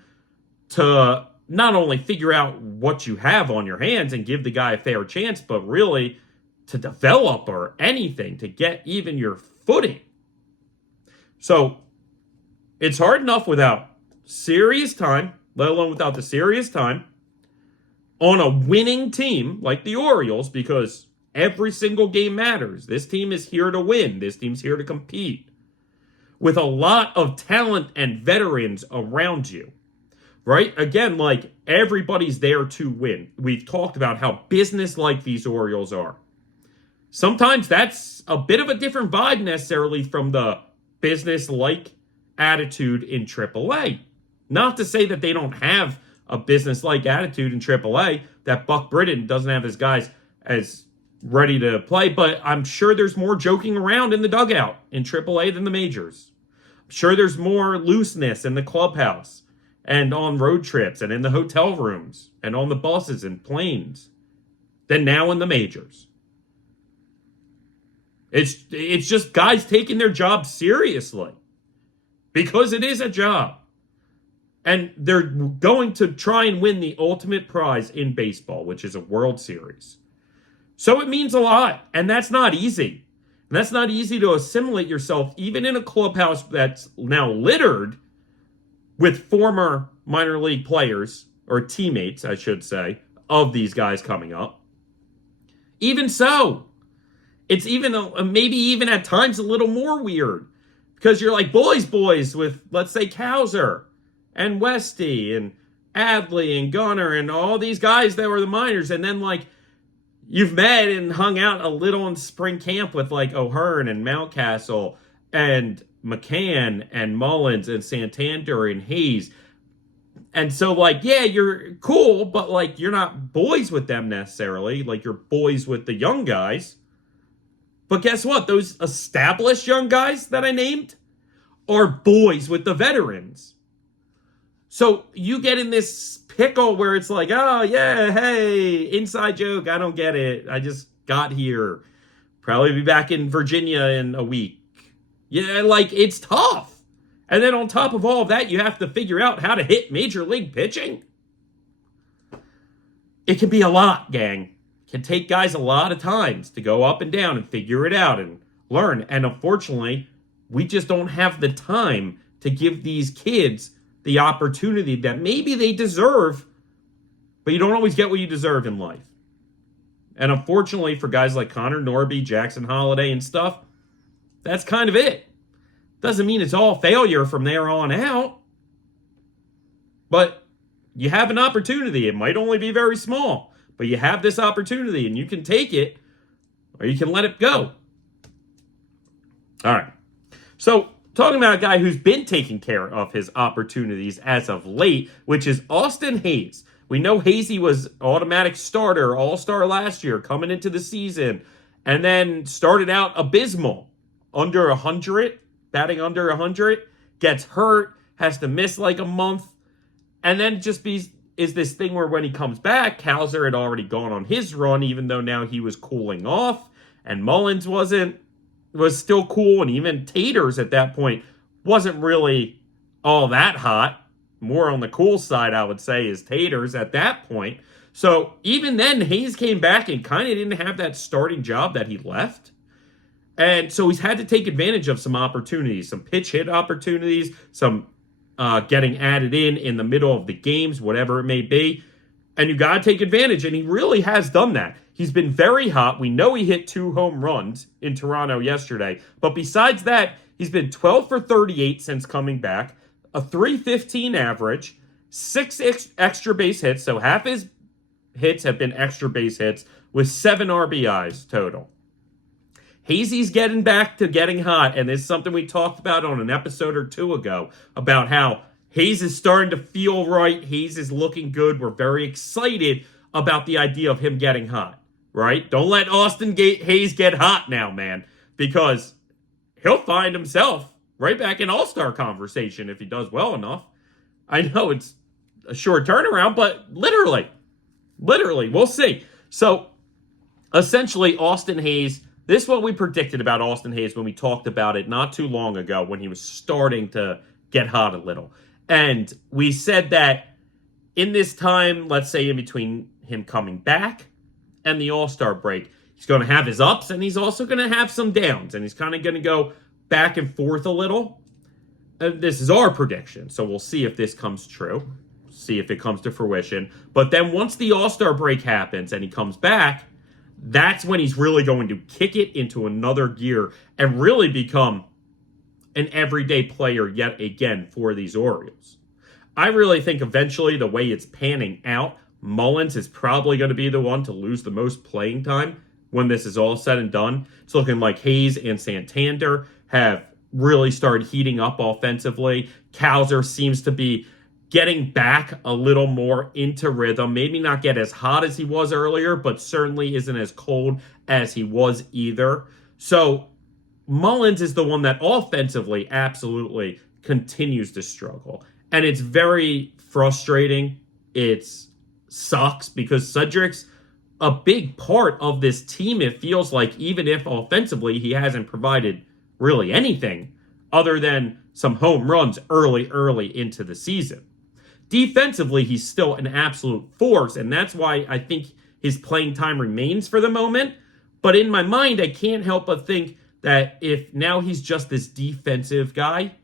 to not only figure out what you have on your hands and give the guy a fair chance, but really to develop or anything to get even your footing. So it's hard enough without serious time, let alone without the serious time, on a winning team like the Orioles, because every single game matters. This team is here to win. This team's here to compete. With a lot of talent and veterans around you. Right? Again, like, everybody's there to win. We've talked about how business-like these Orioles are. Sometimes that's a bit of a different vibe necessarily from the business-like attitude in AAA. Not to say that they don't have a business-like attitude in AAA, that Buck Britton doesn't have his guys as ready to play, but I'm sure there's more joking around in the dugout in AAA than the majors. I'm sure there's more looseness in the clubhouse and on road trips and in the hotel rooms and on the buses and planes than now in the majors. It's just guys taking their job seriously because it is a job. And they're going to try and win the ultimate prize in baseball, which is a World Series. So it means a lot, and that's not easy. And that's not easy to assimilate yourself, even in a clubhouse that's now littered with former minor league players, or teammates, I should say, of these guys coming up. Even so, it's even maybe even at times a little more weird, because you're like boys with, let's say, Cowser and Westy and Adley and Gunnar and all these guys that were the minors, and then like you've met and hung out a little in spring camp with like O'Hearn and Mountcastle and McCann and Mullins and Santander and Hayes. And so, like, yeah, you're cool, but, like, you're not boys with them necessarily. Like, you're boys with the young guys. But guess what? Those established young guys that I named are boys with the veterans. So you get in this pickle where it's like, oh, yeah, hey, inside joke. I don't get it. I just got here. Probably be back in Virginia in a week. Yeah, like, it's tough. And then on top of all of that, you have to figure out how to hit major league pitching. It can be a lot, gang. It can take guys a lot of times to go up and down and figure it out and learn. And unfortunately, we just don't have the time to give these kids the opportunity that maybe they deserve, but you don't always get what you deserve in life. And unfortunately, for guys like Connor, Norby, Jackson, Holliday, and stuff, that's kind of it. Doesn't mean it's all failure from there on out. But you have an opportunity. It might only be very small, but you have this opportunity and you can take it or you can let it go. All right. So talking about a guy who's been taking care of his opportunities as of late, which is Austin Hayes. We know Hazy was automatic starter, all-star last year, coming into the season, and then started out abysmal, under 100. Batting under 100, gets hurt, has to miss like a month, and then is this thing where when he comes back, Cowser had already gone on his run, even though now he was cooling off, and Mullins was still cool, and even Taters at that point wasn't really all that hot. More on the cool side, I would say, is Taters at that point. So even then, Hayes came back and kind of didn't have that starting job that he left. And so he's had to take advantage of some opportunities, some pitch hit opportunities, some getting added in the middle of the games, whatever it may be. And you got to take advantage, and he really has done that. He's been very hot. We know he hit 2 home runs in Toronto yesterday. But besides that, he's been 12 for 38 since coming back, a .315 average, 6 extra base hits, so half his hits have been extra base hits, with 7 RBIs total. Hazy's getting back to getting hot, and it's something we talked about on an episode or two ago about how Hayes is starting to feel right. Hayes is looking good. We're very excited about the idea of him getting hot, right? Don't let Hayes get hot now, man, because he'll find himself right back in All-Star conversation if he does well enough. I know it's a short turnaround, but literally, we'll see. So, essentially, Austin Hayes, this is what we predicted about Austin Hayes when we talked about it not too long ago when he was starting to get hot a little. And we said that in this time, let's say in between him coming back and the All-Star break, he's going to have his ups and he's also going to have some downs. And he's kind of going to go back and forth a little. This is our prediction, so we'll see if this comes true. See if it comes to fruition. But then once the All-Star break happens and he comes back, that's when he's really going to kick it into another gear and really become an everyday player yet again for these Orioles. I really think eventually the way it's panning out, Mullins is probably going to be the one to lose the most playing time when this is all said and done. It's looking like Hayes and Santander have really started heating up offensively. Cowser seems to be getting back a little more into rhythm. Maybe not get as hot as he was earlier, but certainly isn't as cold as he was either. So Mullins is the one that offensively absolutely continues to struggle. And it's very frustrating. It sucks because Cedric's a big part of this team, it feels like, even if offensively he hasn't provided really anything other than some home runs early into the season. Defensively, he's still an absolute force, and that's why I think his playing time remains for the moment. But in my mind, I can't help but think that if now he's just this defensive guy,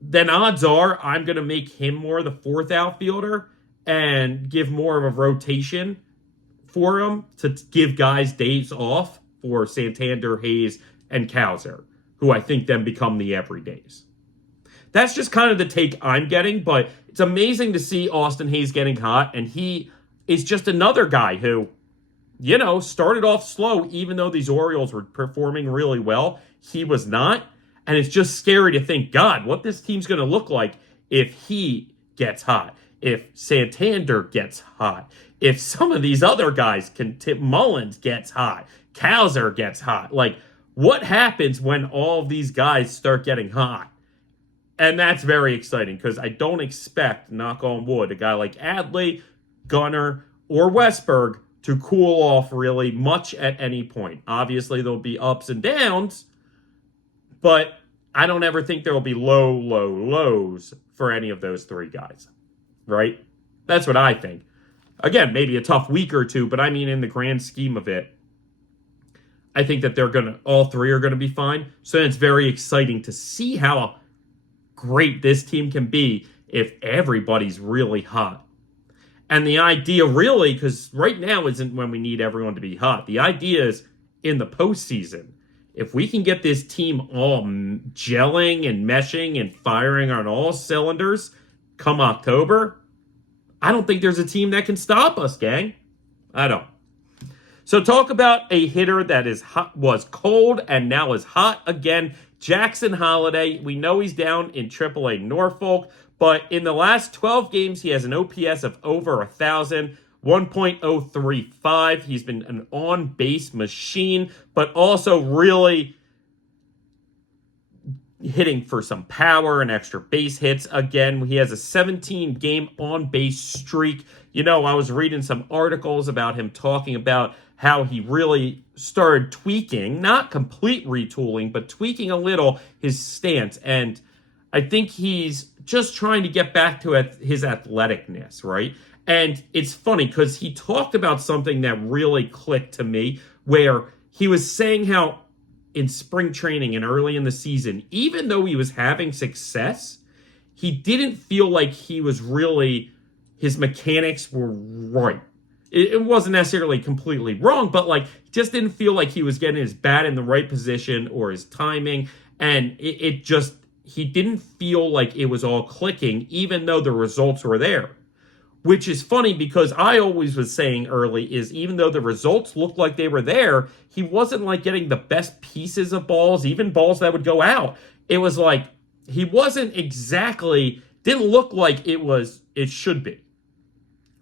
then odds are I'm going to make him more the fourth outfielder and give more of a rotation for him to give guys days off for Santander, Hayes, and Cowser, who I think then become the everydays. That's just kind of the take I'm getting, but it's amazing to see Austin Hayes getting hot, and he is just another guy who, you know, started off slow, even though these Orioles were performing really well. He was not, and it's just scary to think, God, what this team's going to look like if he gets hot, if Santander gets hot, if some of these other guys can tip, Mullins gets hot, Cowser gets hot. Like, what happens when all of these guys start getting hot? And that's very exciting because I don't expect, knock on wood, a guy like Adley, Gunnar, or Westberg to cool off really much at any point. Obviously, there'll be ups and downs, but I don't ever think there will be lows for any of those three guys, right? That's what I think. Again, maybe a tough week or two, but I mean, in the grand scheme of it, I think that all three are going to be fine. So it's very exciting to see how great this team can be if everybody's really hot. And the idea really, because right now isn't when we need everyone to be hot. The idea is in the postseason. If we can get this team all gelling and meshing and firing on all cylinders come October, I don't think there's a team that can stop us, gang. I don't. So talk about a hitter that was cold and now is hot again. Jackson Holliday. We know he's down in AAA Norfolk, but in the last 12 games, he has an OPS of over 1,000, 1.035. He's been an on-base machine, but also really hitting for some power and extra base hits. Again, he has a 17-game on-base streak. You know, I was reading some articles about him talking about how he really started tweaking, not complete retooling, but tweaking a little his stance. And I think he's just trying to get back to his athleticness, right? And it's funny because he talked about something that really clicked to me, where he was saying how in spring training and early in the season, even though he was having success, he didn't feel like his mechanics were right. It wasn't necessarily completely wrong, but like, just didn't feel like he was getting his bat in the right position or his timing. And he didn't feel like it was all clicking, even though the results were there. which is funny because I always was saying early is even though the results looked like they were there, he wasn't like getting the best pieces of balls, even balls that would go out. It was like he wasn't exactly, didn't look like it should be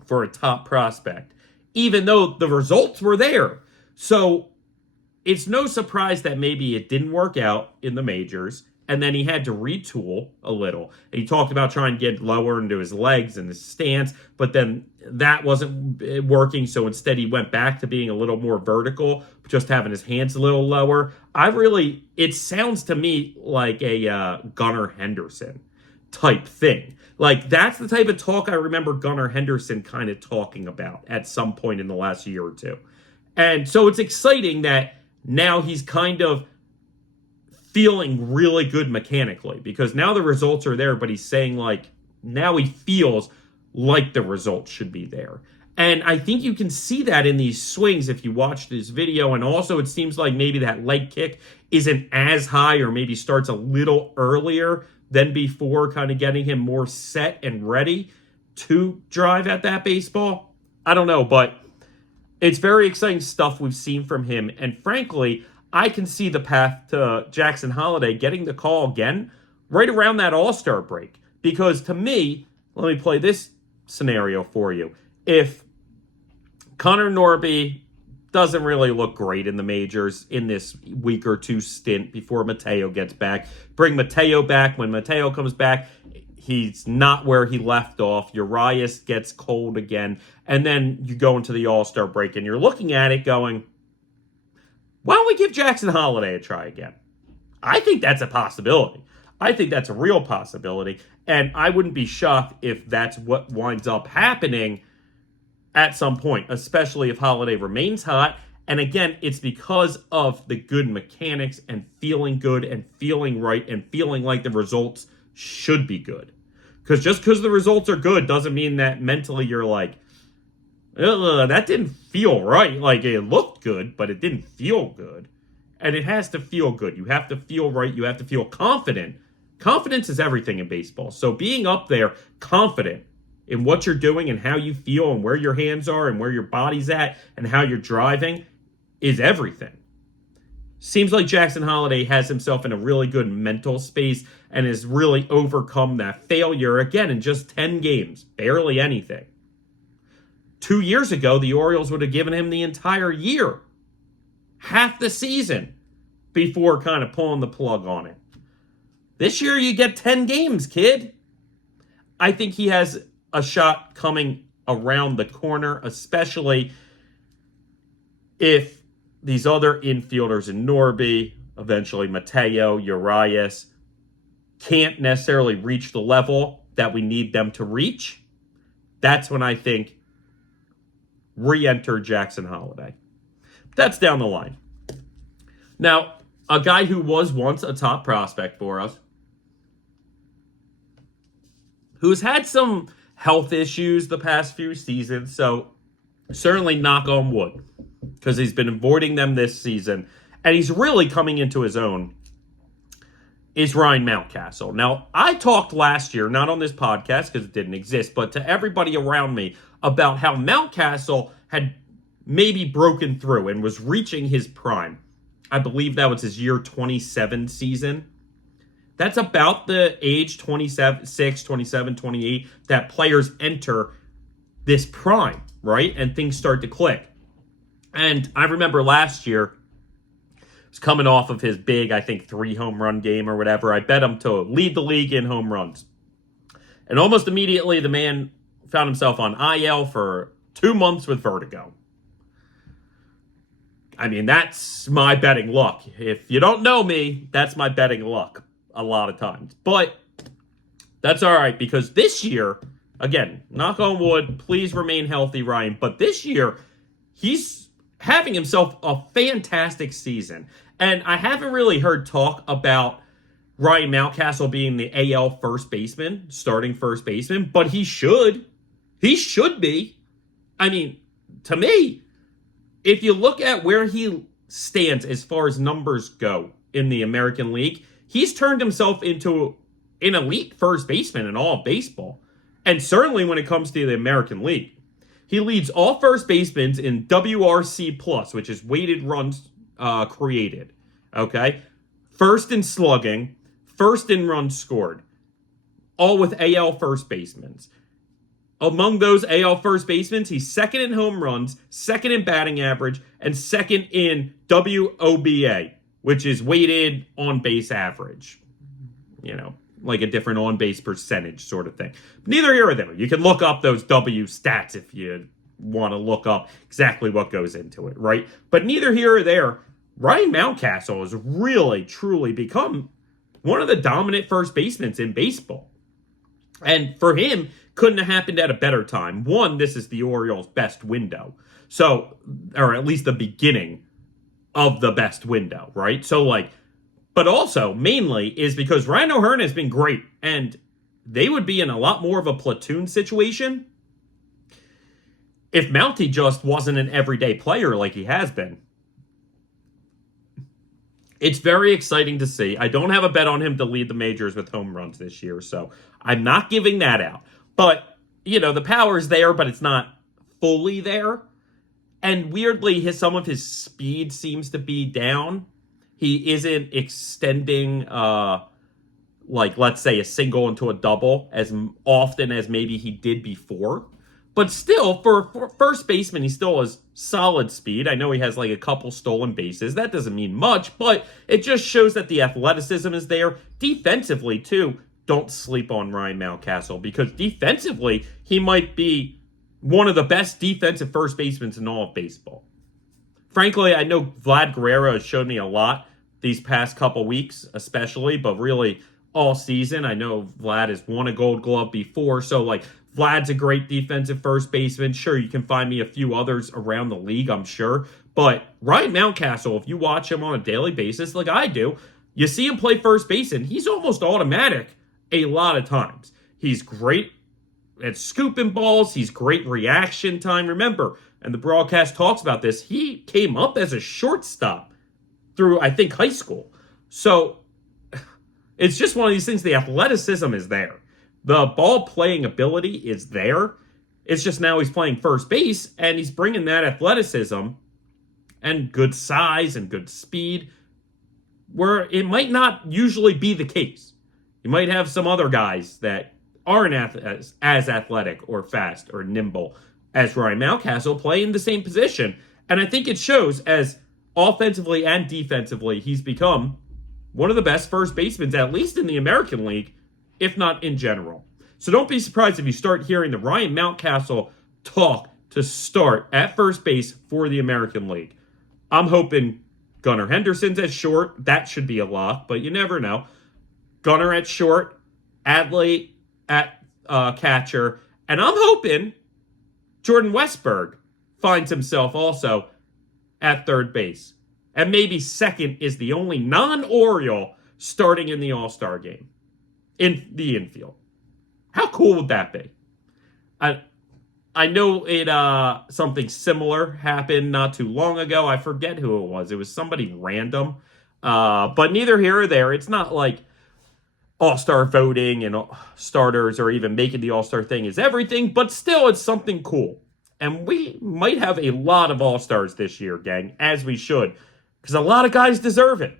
for a top prospect, even though the results were there. So it's no surprise that maybe it didn't work out in the majors, and then he had to retool a little. And he talked about trying to get lower into his legs and his stance, but then that wasn't working, so instead he went back to being a little more vertical, just having his hands a little lower. It sounds to me like a Gunnar Henderson type thing. Like, that's the type of talk I remember Gunnar Henderson kind of talking about at some point in the last year or two. And so it's exciting that now he's kind of feeling really good mechanically because now the results are there, but he's saying like now he feels like the results should be there. And I think you can see that in these swings if you watch this video. And also it seems like maybe that leg kick isn't as high or maybe starts a little earlier than before, kind of getting him more set and ready to drive at that baseball. I don't know, but it's very exciting stuff we've seen from him. And frankly, I can see the path to Jackson Holliday getting the call again right around that All-Star break. Because to me, let me play this scenario for you. If Connor Norby doesn't really look great in the majors in this week or two stint before Mateo gets back, bring Mateo back. When Mateo comes back, he's not where he left off. Urias gets cold again. And then you go into the All-Star break and you're looking at it going, why don't we give Jackson Holliday a try again? I think that's a possibility. I think that's a real possibility. And I wouldn't be shocked if that's what winds up happening at some point, especially if Holliday remains hot. And again, it's because of the good mechanics and feeling good and feeling right and feeling like the results should be good. Because just because the results are good doesn't mean that mentally you're like, that didn't feel right. Like, it looked good, but it didn't feel good. And it has to feel good. You have to feel right. You have to feel confident. Confidence is everything in baseball. So being up there confident in what you're doing and how you feel and where your hands are and where your body's at and how you're driving is everything. Seems like Jackson Holliday has himself in a really good mental space and has really overcome that failure again in just 10 games. Barely anything. 2 years ago, the Orioles would have given him the entire year. Half the season before kind of pulling the plug on it. This year, you get 10 games, kid. I think he has a shot coming around the corner, especially if these other infielders in Norby, eventually Mateo, Urias, can't necessarily reach the level that we need them to reach. That's when I think re-enter Jackson Holliday. That's down the line. Now, a guy who was once a top prospect for us, who's had some health issues the past few seasons, so certainly knock on wood, because he's been avoiding them this season, and he's really coming into his own, is Ryan Mountcastle. Now, I talked last year, not on this podcast because it didn't exist, but to everybody around me about how Mountcastle had maybe broken through and was reaching his prime. I believe that was his year 27 season. That's about the age 26, 27, 28 that players enter this prime, right? And things start to click. And I remember last year, was coming off of his big, I think, 3 home run game or whatever. I bet him to lead the league in home runs. And almost immediately, the man found himself on IL for 2 months with vertigo. I mean, that's my betting luck. If you don't know me, that's my betting luck a lot of times. But that's all right, because this year, again, knock on wood, please remain healthy, Ryan. But this year, he's having himself a fantastic season. And I haven't really heard talk about Ryan Mountcastle being the AL first baseman, starting first baseman, but he should. He should be. I mean, to me, if you look at where he stands as far as numbers go in the American League, he's turned himself into an elite first baseman in all of baseball. And certainly when it comes to the American League. He leads all first basemen in WRC+, which is weighted runs created. Okay? First in slugging, first in runs scored. All with AL first basemen. Among those AL first basemen, he's second in home runs, second in batting average, and second in WOBA, which is weighted on base average. You know, like a different on-base percentage sort of thing. Neither here or there. You can look up those W stats if you want to look up exactly what goes into it, right? But neither here or there. Ryan Mountcastle has really, truly become one of the dominant first basemen in baseball. And for him, couldn't have happened at a better time. One, this is the Orioles' best window. So, or at least the beginning of the best window, right? So, like, but also, mainly, is because Ryan O'Hearn has been great, and they would be in a lot more of a platoon situation if Mounty just wasn't an everyday player like he has been. It's very exciting to see. I don't have a bet on him to lead the majors with home runs this year, so I'm not giving that out. But, you know, the power's there, but it's not fully there. And weirdly, some of his speed seems to be down. He isn't extending, like, let's say, a single into a double as often as maybe he did before. But still, for first baseman, he still has solid speed. I know he has, like, a couple stolen bases. That doesn't mean much, but it just shows that the athleticism is there. Defensively, too, don't sleep on Ryan Mountcastle, because defensively, he might be one of the best defensive first basemen in all of baseball. Frankly, I know Vlad Guerrero has showed me a lot these past couple weeks, especially, but really all season. I know Vlad has won a Gold Glove before, so, like, Vlad's a great defensive first baseman. Sure, you can find me a few others around the league, I'm sure. But Ryan Mountcastle, if you watch him on a daily basis like I do, you see him play first base, and he's almost automatic a lot of times. He's great at scooping balls. He's great reaction time. Remember, and the broadcast talks about this, he came up as a shortstop through, I think, high school. So it's just one of these things. The athleticism is there. The ball playing ability is there. It's just now he's playing first base, and he's bringing that athleticism and good size and good speed where it might not usually be the case. You might have some other guys that aren't as athletic or fast or nimble as Ryan Mountcastle play in the same position. And I think it shows, as offensively and defensively, he's become one of the best first basemen, at least in the American League, if not in general. So don't be surprised if you start hearing the Ryan Mountcastle talk to start at first base for the American League. I'm hoping Gunnar Henderson's at short. That should be a lock, but you never know. Gunnar at short, Adley at catcher, and I'm hoping Jordan Westburg finds himself also at third base. And maybe second is the only non-Oriole starting in the All-Star game in the infield. How cool would that be? I know something similar happened not too long ago. I forget who it was. It was somebody random. But neither here or there. It's not like All-Star voting and starters or even making the All-Star thing is everything, but still it's something cool. And we might have a lot of All-Stars this year, gang, as we should, because a lot of guys deserve it,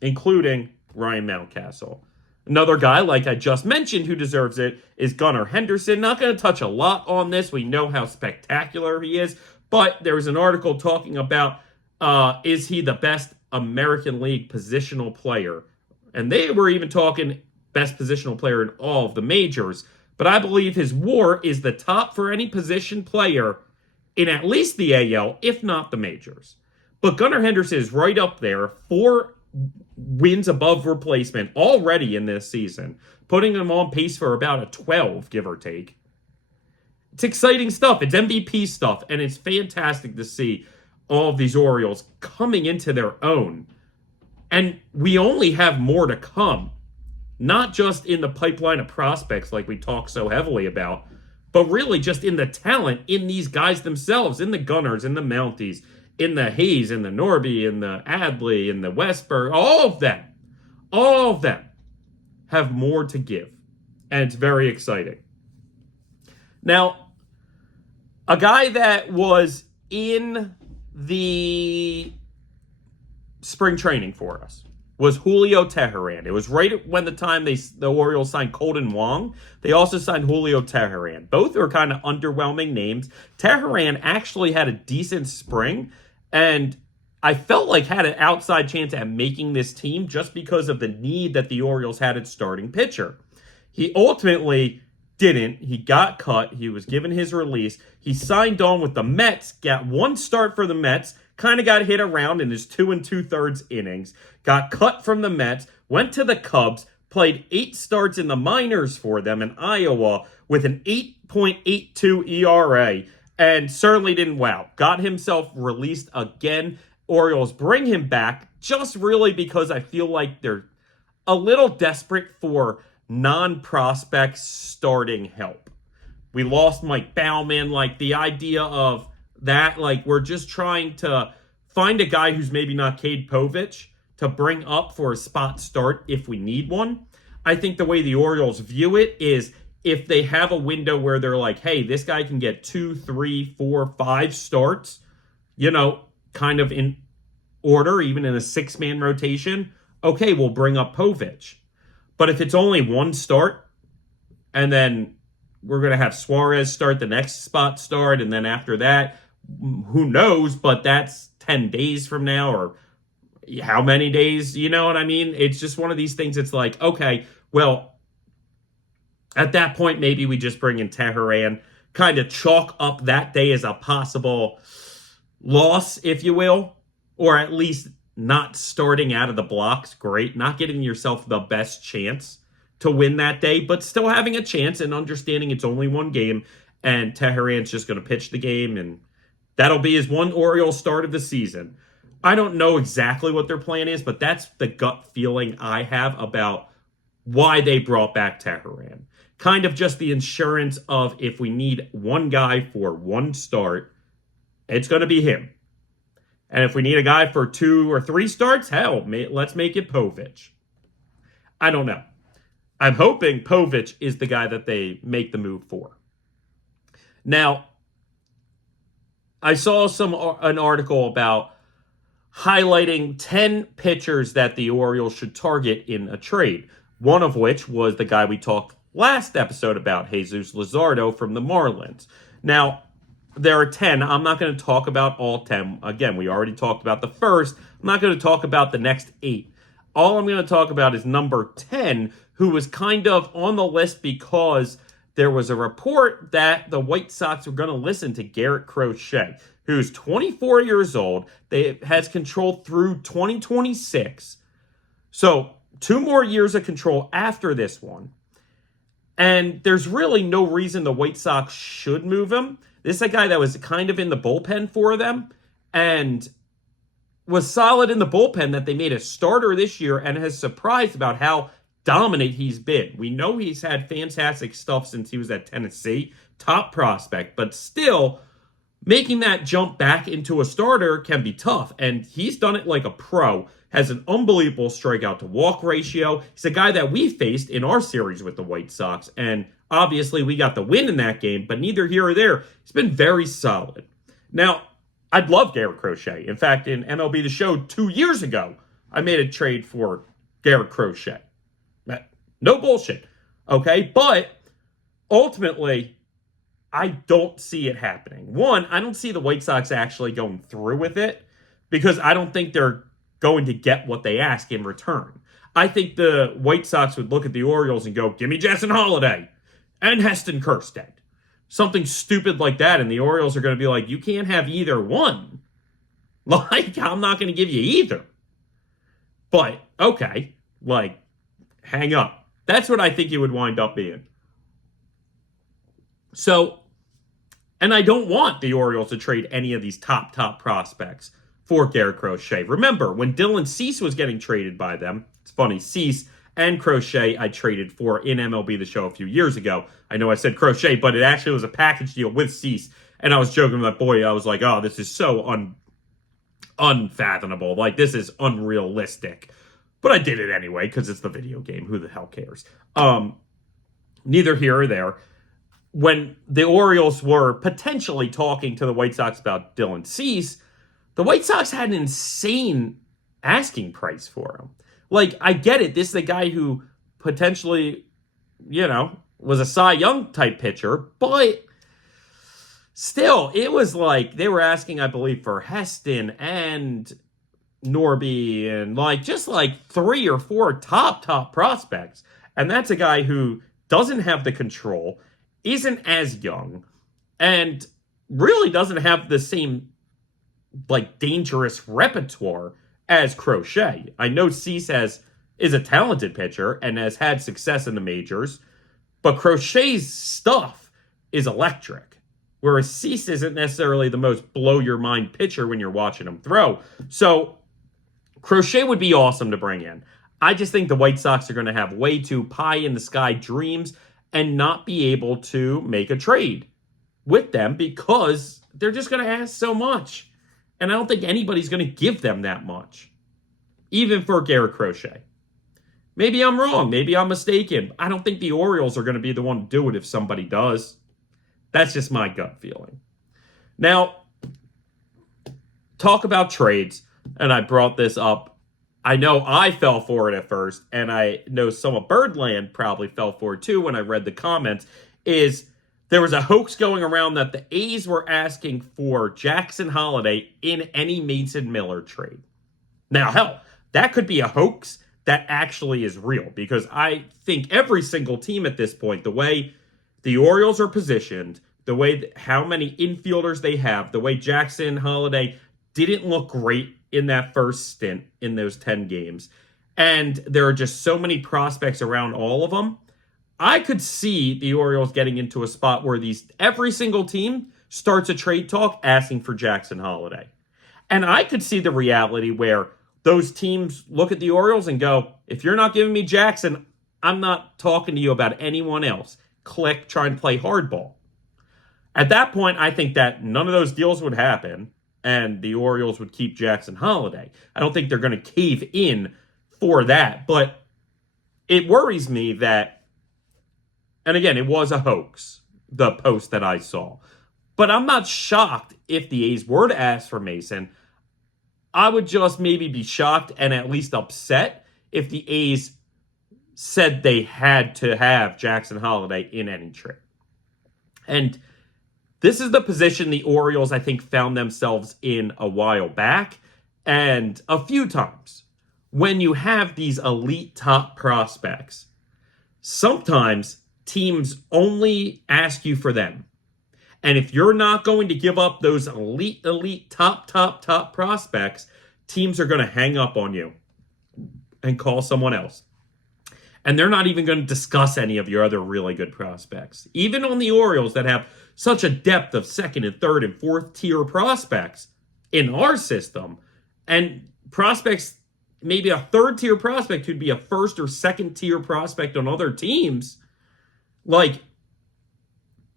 including Ryan Mountcastle. Another guy, like I just mentioned, who deserves it is Gunnar Henderson. Not going to touch a lot on this. We know how spectacular he is, but there was an article talking about is he the best American League positional player? And they were even talking best positional player in all of the majors. But I believe his WAR is the top for any position player in at least the AL, if not the majors. But Gunnar Henderson is right up there, 4 wins above replacement already in this season, putting him on pace for about a 12, give or take. It's exciting stuff. It's MVP stuff, and it's fantastic to see all of these Orioles coming into their own. And we only have more to come, not just in the pipeline of prospects like we talk so heavily about, but really just in the talent in these guys themselves, in the Gunnars, in the Mounties, in the Hayes, in the Norby, in the Adley, in the Westburg. All of them have more to give. And it's very exciting. Now, a guy that was in the spring training for us was Julio Teheran. It was right when the time the Orioles signed Colton Wong. They also signed Julio Teheran. Both are kind of underwhelming names. Teheran actually had a decent spring, and I felt like had an outside chance at making this team just because of the need that the Orioles had at starting pitcher. He ultimately didn't. He got cut. He was given his release. He signed on with the Mets, got one start for the Mets, kind of got hit around in his 2 2/3 innings, got cut from the Mets, went to the Cubs, played 8 starts in the minors for them in Iowa with an 8.82 ERA, and certainly didn't wow. Got himself released again. Orioles bring him back just really because I feel like they're a little desperate for non-prospect starting help. We lost Mike Baumann. Like, the idea of that, like, we're just trying to find a guy who's maybe not Cade Povich to bring up for a spot start if we need one. I think the way the Orioles view it is if they have a window where they're like, hey, this guy can get 2, 3, 4, 5 starts, kind of in order, even in a 6-man rotation, okay, we'll bring up Povich. But if it's only one start, and then we're going to have Suarez start the next spot start, and then after that, who knows, but that's 10 days from now, or how many days, you know what I mean? It's just one of these things. It's like, okay, well, at that point, maybe we just bring in Teheran, kind of chalk up that day as a possible loss, if you will, or at least not starting out of the blocks. Great. Not getting yourself the best chance to win that day, but still having a chance and understanding it's only one game and Teheran's just going to pitch the game, and that'll be his one Orioles start of the season. I don't know exactly what their plan is, but that's the gut feeling I have about why they brought back Teheran. Kind of just the insurance of if we need one guy for one start, it's going to be him. And if we need a guy for 2 or 3 starts, hell, let's make it Povich. I don't know. I'm hoping Povich is the guy that they make the move for. Now, I saw an article about highlighting 10 pitchers that the Orioles should target in a trade. One of which was the guy we talked last episode about, Jesus Luzardo from the Marlins. Now, there are 10. I'm not going to talk about all 10. Again, we already talked about the first. I'm not going to talk about the next 8. All I'm going to talk about is number 10, who was kind of on the list because there was a report that the White Sox were going to listen to Garrett Crochet, who's 24 years old. They has control through 2026. So 2 more years of control after this one. And there's really no reason the White Sox should move him. This is a guy that was kind of in the bullpen for them and was solid in the bullpen that they made a starter this year and has surprised about how dominant he's been. We know he's had fantastic stuff since he was at Tennessee, top prospect, but still making that jump back into a starter can be tough. And he's done it like a pro, has an unbelievable strikeout to walk ratio. He's a guy that we faced in our series with the White Sox. And obviously we got the win in that game, but neither here or there. He's been very solid. Now, I'd love Garrett Crochet. In fact, in MLB The Show 2 years ago, I made a trade for Garrett Crochet. No bullshit. Okay, but ultimately, I don't see it happening. One, I don't see the White Sox actually going through with it because I don't think they're going to get what they ask in return. I think the White Sox would look at the Orioles and go, give me Jackson Holliday and Heston Kjerstad. Something stupid like that, and the Orioles are going to be like, you can't have either one. Like, I'm not going to give you either. But, okay, like, hang up. That's what I think it would wind up being. So, and I don't want the Orioles to trade any of these top prospects for Garrett Crochet. Remember, when Dylan Cease was getting traded by them, it's funny, Cease and Crochet I traded for in MLB The Show a few years ago. I know I said Crochet, but it actually was a package deal with Cease. And I was joking with that boy. I was like, oh, this is so unfathomable. Like, this is unrealistic. But I did it anyway because it's the video game. Who the hell cares? Neither here or there. when the Orioles were potentially talking to the White Sox about Dylan Cease, the White Sox had an insane asking price for him. Like, I get it. This is the guy who potentially, was a Cy Young type pitcher, but still, it was like they were asking, I believe, for Heston and Norby and just 3 or 4 top prospects. And that's a guy who doesn't have the control, isn't as young, and really doesn't have the same dangerous repertoire as Crochet. I know Cease is a talented pitcher and has had success in the majors, but Crochet's stuff is electric, whereas Cease isn't necessarily the most blow-your-mind pitcher when you're watching him throw. So Crochet would be awesome to bring in. I just think the White Sox are going to have way too pie-in-the-sky dreams and not be able to make a trade with them because they're just going to ask so much. And I don't think anybody's going to give them that much, even for Garrett Crochet. Maybe I'm wrong. Maybe I'm mistaken. I don't think the Orioles are going to be the one to do it if somebody does. That's just my gut feeling. Now, talk about trades, and I brought this up. I know I fell for it at first, and I know some of Birdland probably fell for it too when I read the comments, is there was a hoax going around that the A's were asking for Jackson Holliday in any Mason Miller trade. Now, hell, that could be a hoax that actually is real, because I think every single team at this point, the way the Orioles are positioned, the way how many infielders they have, the way Jackson Holliday didn't look great in that first stint in those 10 games, and there are just so many prospects around all of them, I could see the Orioles getting into a spot where every single team starts a trade talk asking for Jackson Holliday. And I could see the reality where those teams look at the Orioles and go, if you're not giving me Jackson, I'm not talking to you about anyone else. Click, try and play hardball. At that point, I think that none of those deals would happen and the Orioles would keep Jackson Holliday. I don't think they're going to cave in for that, but it worries me that, and again, it was a hoax, the post that I saw. But I'm not shocked if the A's were to ask for Mason. I would just maybe be shocked and at least upset if the A's said they had to have Jackson Holliday in any trade. And this is the position the Orioles, I think, found themselves in a while back and a few times. When you have these elite top prospects, sometimes teams only ask you for them. And if you're not going to give up those elite, top prospects, teams are going to hang up on you and call someone else. And they're not even going to discuss any of your other really good prospects. Even on the Orioles that have such a depth of second and third and fourth tier prospects in our system, and prospects, maybe a third tier prospect who'd be a first or second tier prospect on other teams,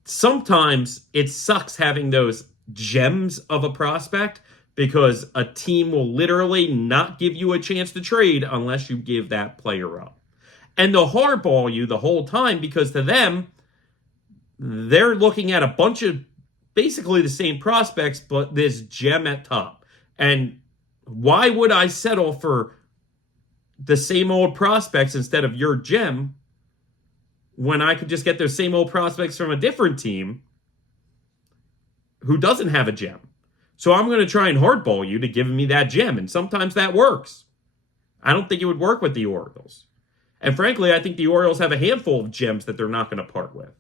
sometimes it sucks having those gems of a prospect because a team will literally not give you a chance to trade unless you give that player up. And they'll hardball you the whole time because to them, they're looking at a bunch of basically the same prospects, but this gem at top. And why would I settle for the same old prospects instead of your gem when I could just get those same old prospects from a different team who doesn't have a gem? So I'm going to try and hardball you to give me that gem, and sometimes that works. I don't think it would work with the Orioles. And frankly, I think the Orioles have a handful of gems that they're not going to part with.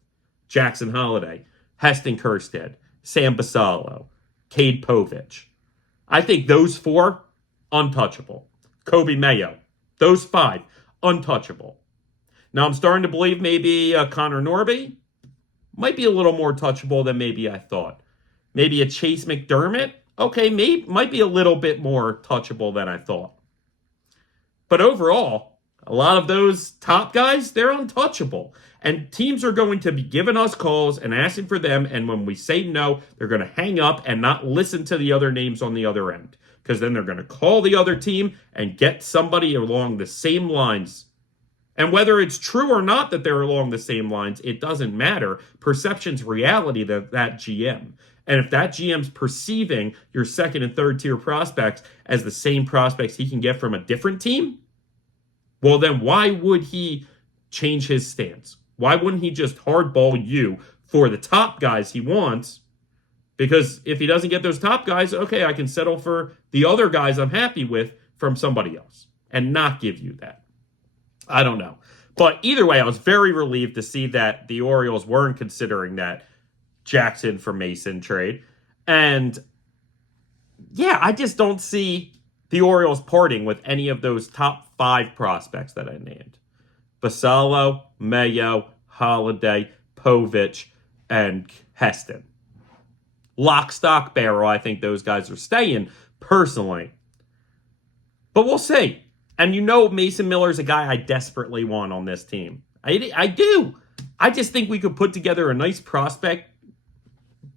Jackson Holliday, Heston Kjerstad, Sam Basallo, Cade Povich. I think those 4, untouchable. Kobe Mayo, those 5, untouchable. Now, I'm starting to believe maybe Connor Norby might be a little more touchable than maybe I thought. Maybe a Chase McDermott, okay, might be a little bit more touchable than I thought. But overall, a lot of those top guys, they're untouchable. And teams are going to be giving us calls and asking for them, and when we say no, they're going to hang up and not listen to the other names on the other end. Because then they're going to call the other team and get somebody along the same lines And whether it's true or not that they're along the same lines, it doesn't matter. Perception's reality to that GM. And if that GM's perceiving your second and third tier prospects as the same prospects he can get from a different team, well, then why would he change his stance? Why wouldn't he just hardball you for the top guys he wants? Because if he doesn't get those top guys, okay, I can settle for the other guys I'm happy with from somebody else and not give you that. I don't know. But either way, I was very relieved to see that the Orioles weren't considering that Jackson for Mason trade. And yeah, I just don't see the Orioles parting with any of those top 5 prospects that I named. Basallo, Mayo, Holliday, Povich, and Heston. Lock, stock, barrel, I think those guys are staying, personally. But we'll see. And you know Mason Miller's a guy I desperately want on this team. I do. I just think we could put together a nice prospect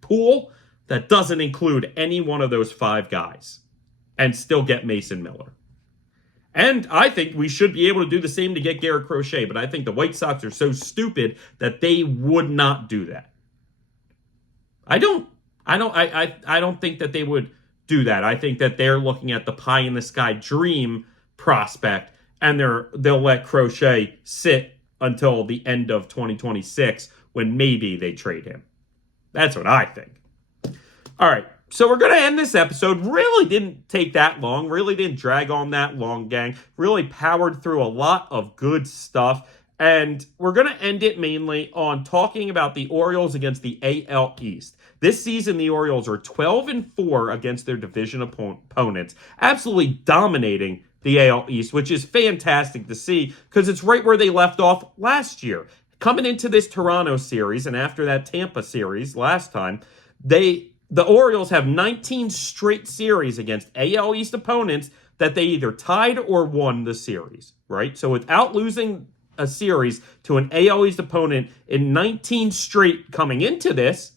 pool that doesn't include any one of those 5 guys and still get Mason Miller. And I think we should be able to do the same to get Garrett Crochet, but I think the White Sox are so stupid that they would not do that. I don't think that they would do that. I think that they're looking at the pie in the sky dream prospect, and they'll let Crochet sit until the end of 2026 when maybe they trade him. That's what I think. All right, so we're going to end this episode. Really didn't take that long. Really didn't drag on that long, gang. Really powered through a lot of good stuff. And we're going to end it mainly on talking about the Orioles against the AL East. This season, the Orioles are 12-4 against their division opponents, absolutely dominating the AL East, which is fantastic to see because it's right where they left off last year. Coming into this Toronto series and after that Tampa series last time, the Orioles have 19 straight series against AL East opponents that they either tied or won the series, right? So without losing a series to an AL East opponent in 19 straight coming into this,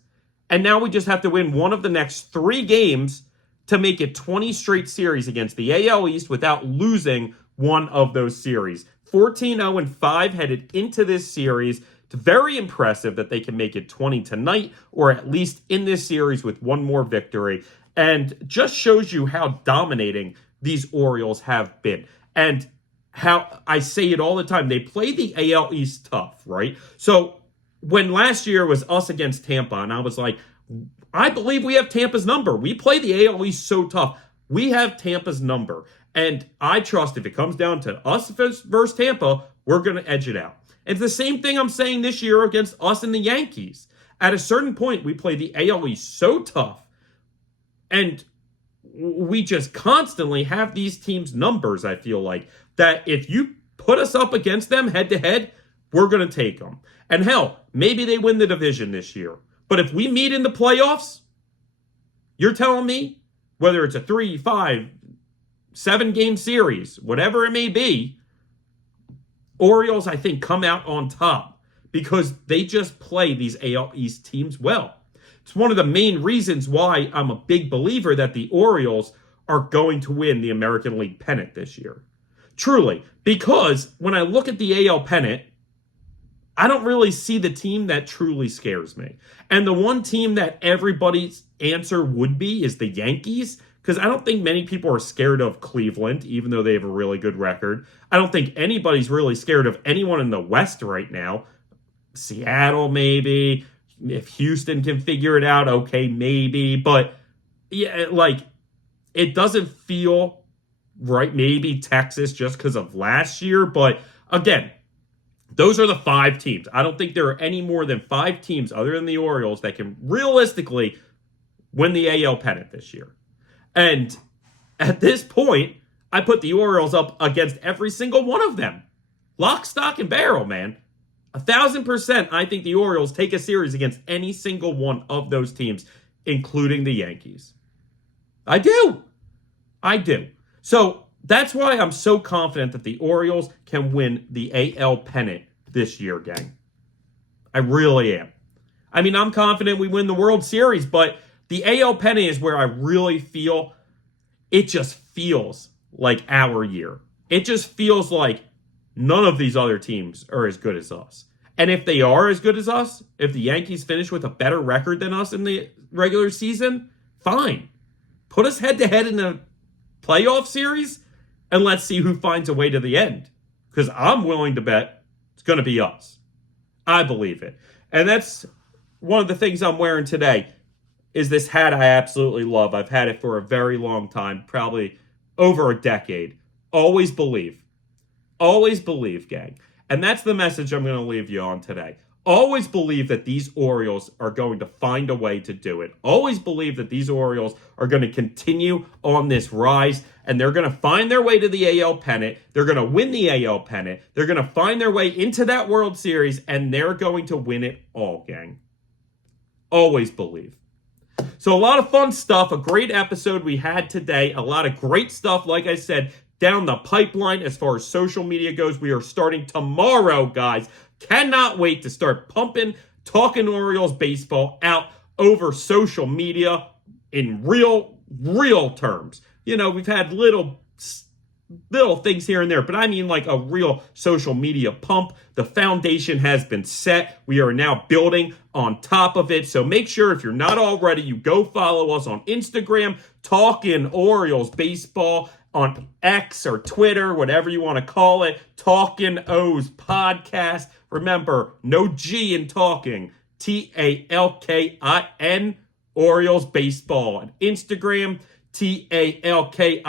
and now we just have to win one of the next 3 games to make it 20 straight series against the AL East without losing one of those series. 14-0-5 headed into this series. It's very impressive that they can make it 20 tonight, or at least in this series with one more victory. And just shows you how dominating these Orioles have been. And how I say it all the time, they play the AL East tough, right? So when last year was us against Tampa, and I was like, I believe we have Tampa's number. We play the AL East so tough. We have Tampa's number. And I trust if it comes down to us versus Tampa, we're going to edge it out. It's the same thing I'm saying this year against us and the Yankees. At a certain point, we play the AL East so tough. And we just constantly have these teams' numbers, I feel like, that if you put us up against them head-to-head, we're going to take them. And hell, maybe they win the division this year. But if we meet in the playoffs, you're telling me, whether it's a 3, 5, 7-game series, whatever it may be, Orioles, I think, come out on top because they just play these AL East teams well. It's one of the main reasons why I'm a big believer that the Orioles are going to win the American League pennant this year. Truly, because when I look at the AL pennant, I don't really see the team that truly scares me. And the one team that everybody's answer would be is the Yankees, because I don't think many people are scared of Cleveland, even though they have a really good record. I don't think anybody's really scared of anyone in the West right now. Seattle, maybe. If Houston can figure it out, okay, maybe. But, yeah, like, it doesn't feel right. Maybe Texas just because of last year. But, again, those are the 5 teams. I don't think there are any more than 5 teams other than the Orioles that can realistically win the AL pennant this year. And at this point, I put the Orioles up against every single one of them. Lock, stock, and barrel, man. 1,000%, I think the Orioles take a series against any single one of those teams, including the Yankees. I do. So that's why I'm so confident that the Orioles can win the AL pennant this year, gang. I really am. I mean, I'm confident we win the World Series, but the AL pennant is where I really feel it just feels like our year. It just feels like none of these other teams are as good as us. And if they are as good as us, if the Yankees finish with a better record than us in the regular season, fine. Put us head-to-head in a playoff series, and let's see who finds a way to the end. Because I'm willing to bet it's going to be us. I believe it. And that's one of the things I'm wearing today is this hat I absolutely love. I've had it for a very long time, probably over a decade. Always believe. Always believe, gang. And that's the message I'm going to leave you on today. Always believe that these Orioles are going to find a way to do it. Always believe that these Orioles are going to continue on this rise, and they're going to find their way to the AL pennant. They're going to win the AL pennant. They're going to find their way into that World Series, and they're going to win it all, gang. Always believe. So a lot of fun stuff, a great episode we had today, a lot of great stuff, like I said, down the pipeline as far as social media goes. We are starting tomorrow, guys. Cannot wait to start pumping Talkin Orioles baseball out over social media in real terms. You know, we've had little things here and there, but I mean like a real social media pump. The foundation has been set. We are now building on top of it. So make sure, if you're not already, you go follow us on Instagram, Talkin Orioles Baseball, on X or Twitter, whatever you want to call it, Talkin O's Podcast. Remember, no G in talking. Talkin Orioles Baseball. On Instagram, TALKINOS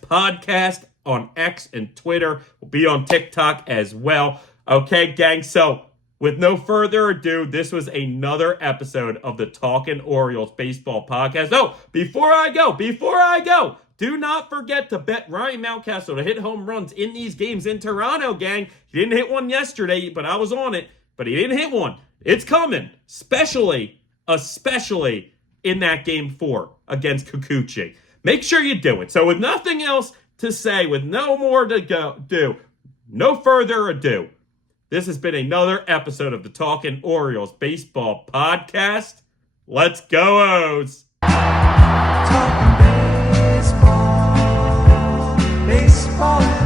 Podcast. On X and Twitter. We'll be on TikTok as well. Okay, gang, so with no further ado, this was another episode of the Talkin Orioles Baseball Podcast. Oh, before I go, do not forget to bet Ryan Mountcastle to hit home runs in these games in Toronto, gang. He didn't hit one yesterday, but I was on it. But he didn't hit one. It's coming, especially in that Game 4 against Kikuchi. Make sure you do it. So with nothing else to say, with no more to do, no further ado, this has been another episode of the Talkin Orioles Baseball Podcast. Let's go, O's! Talking baseball, baseball.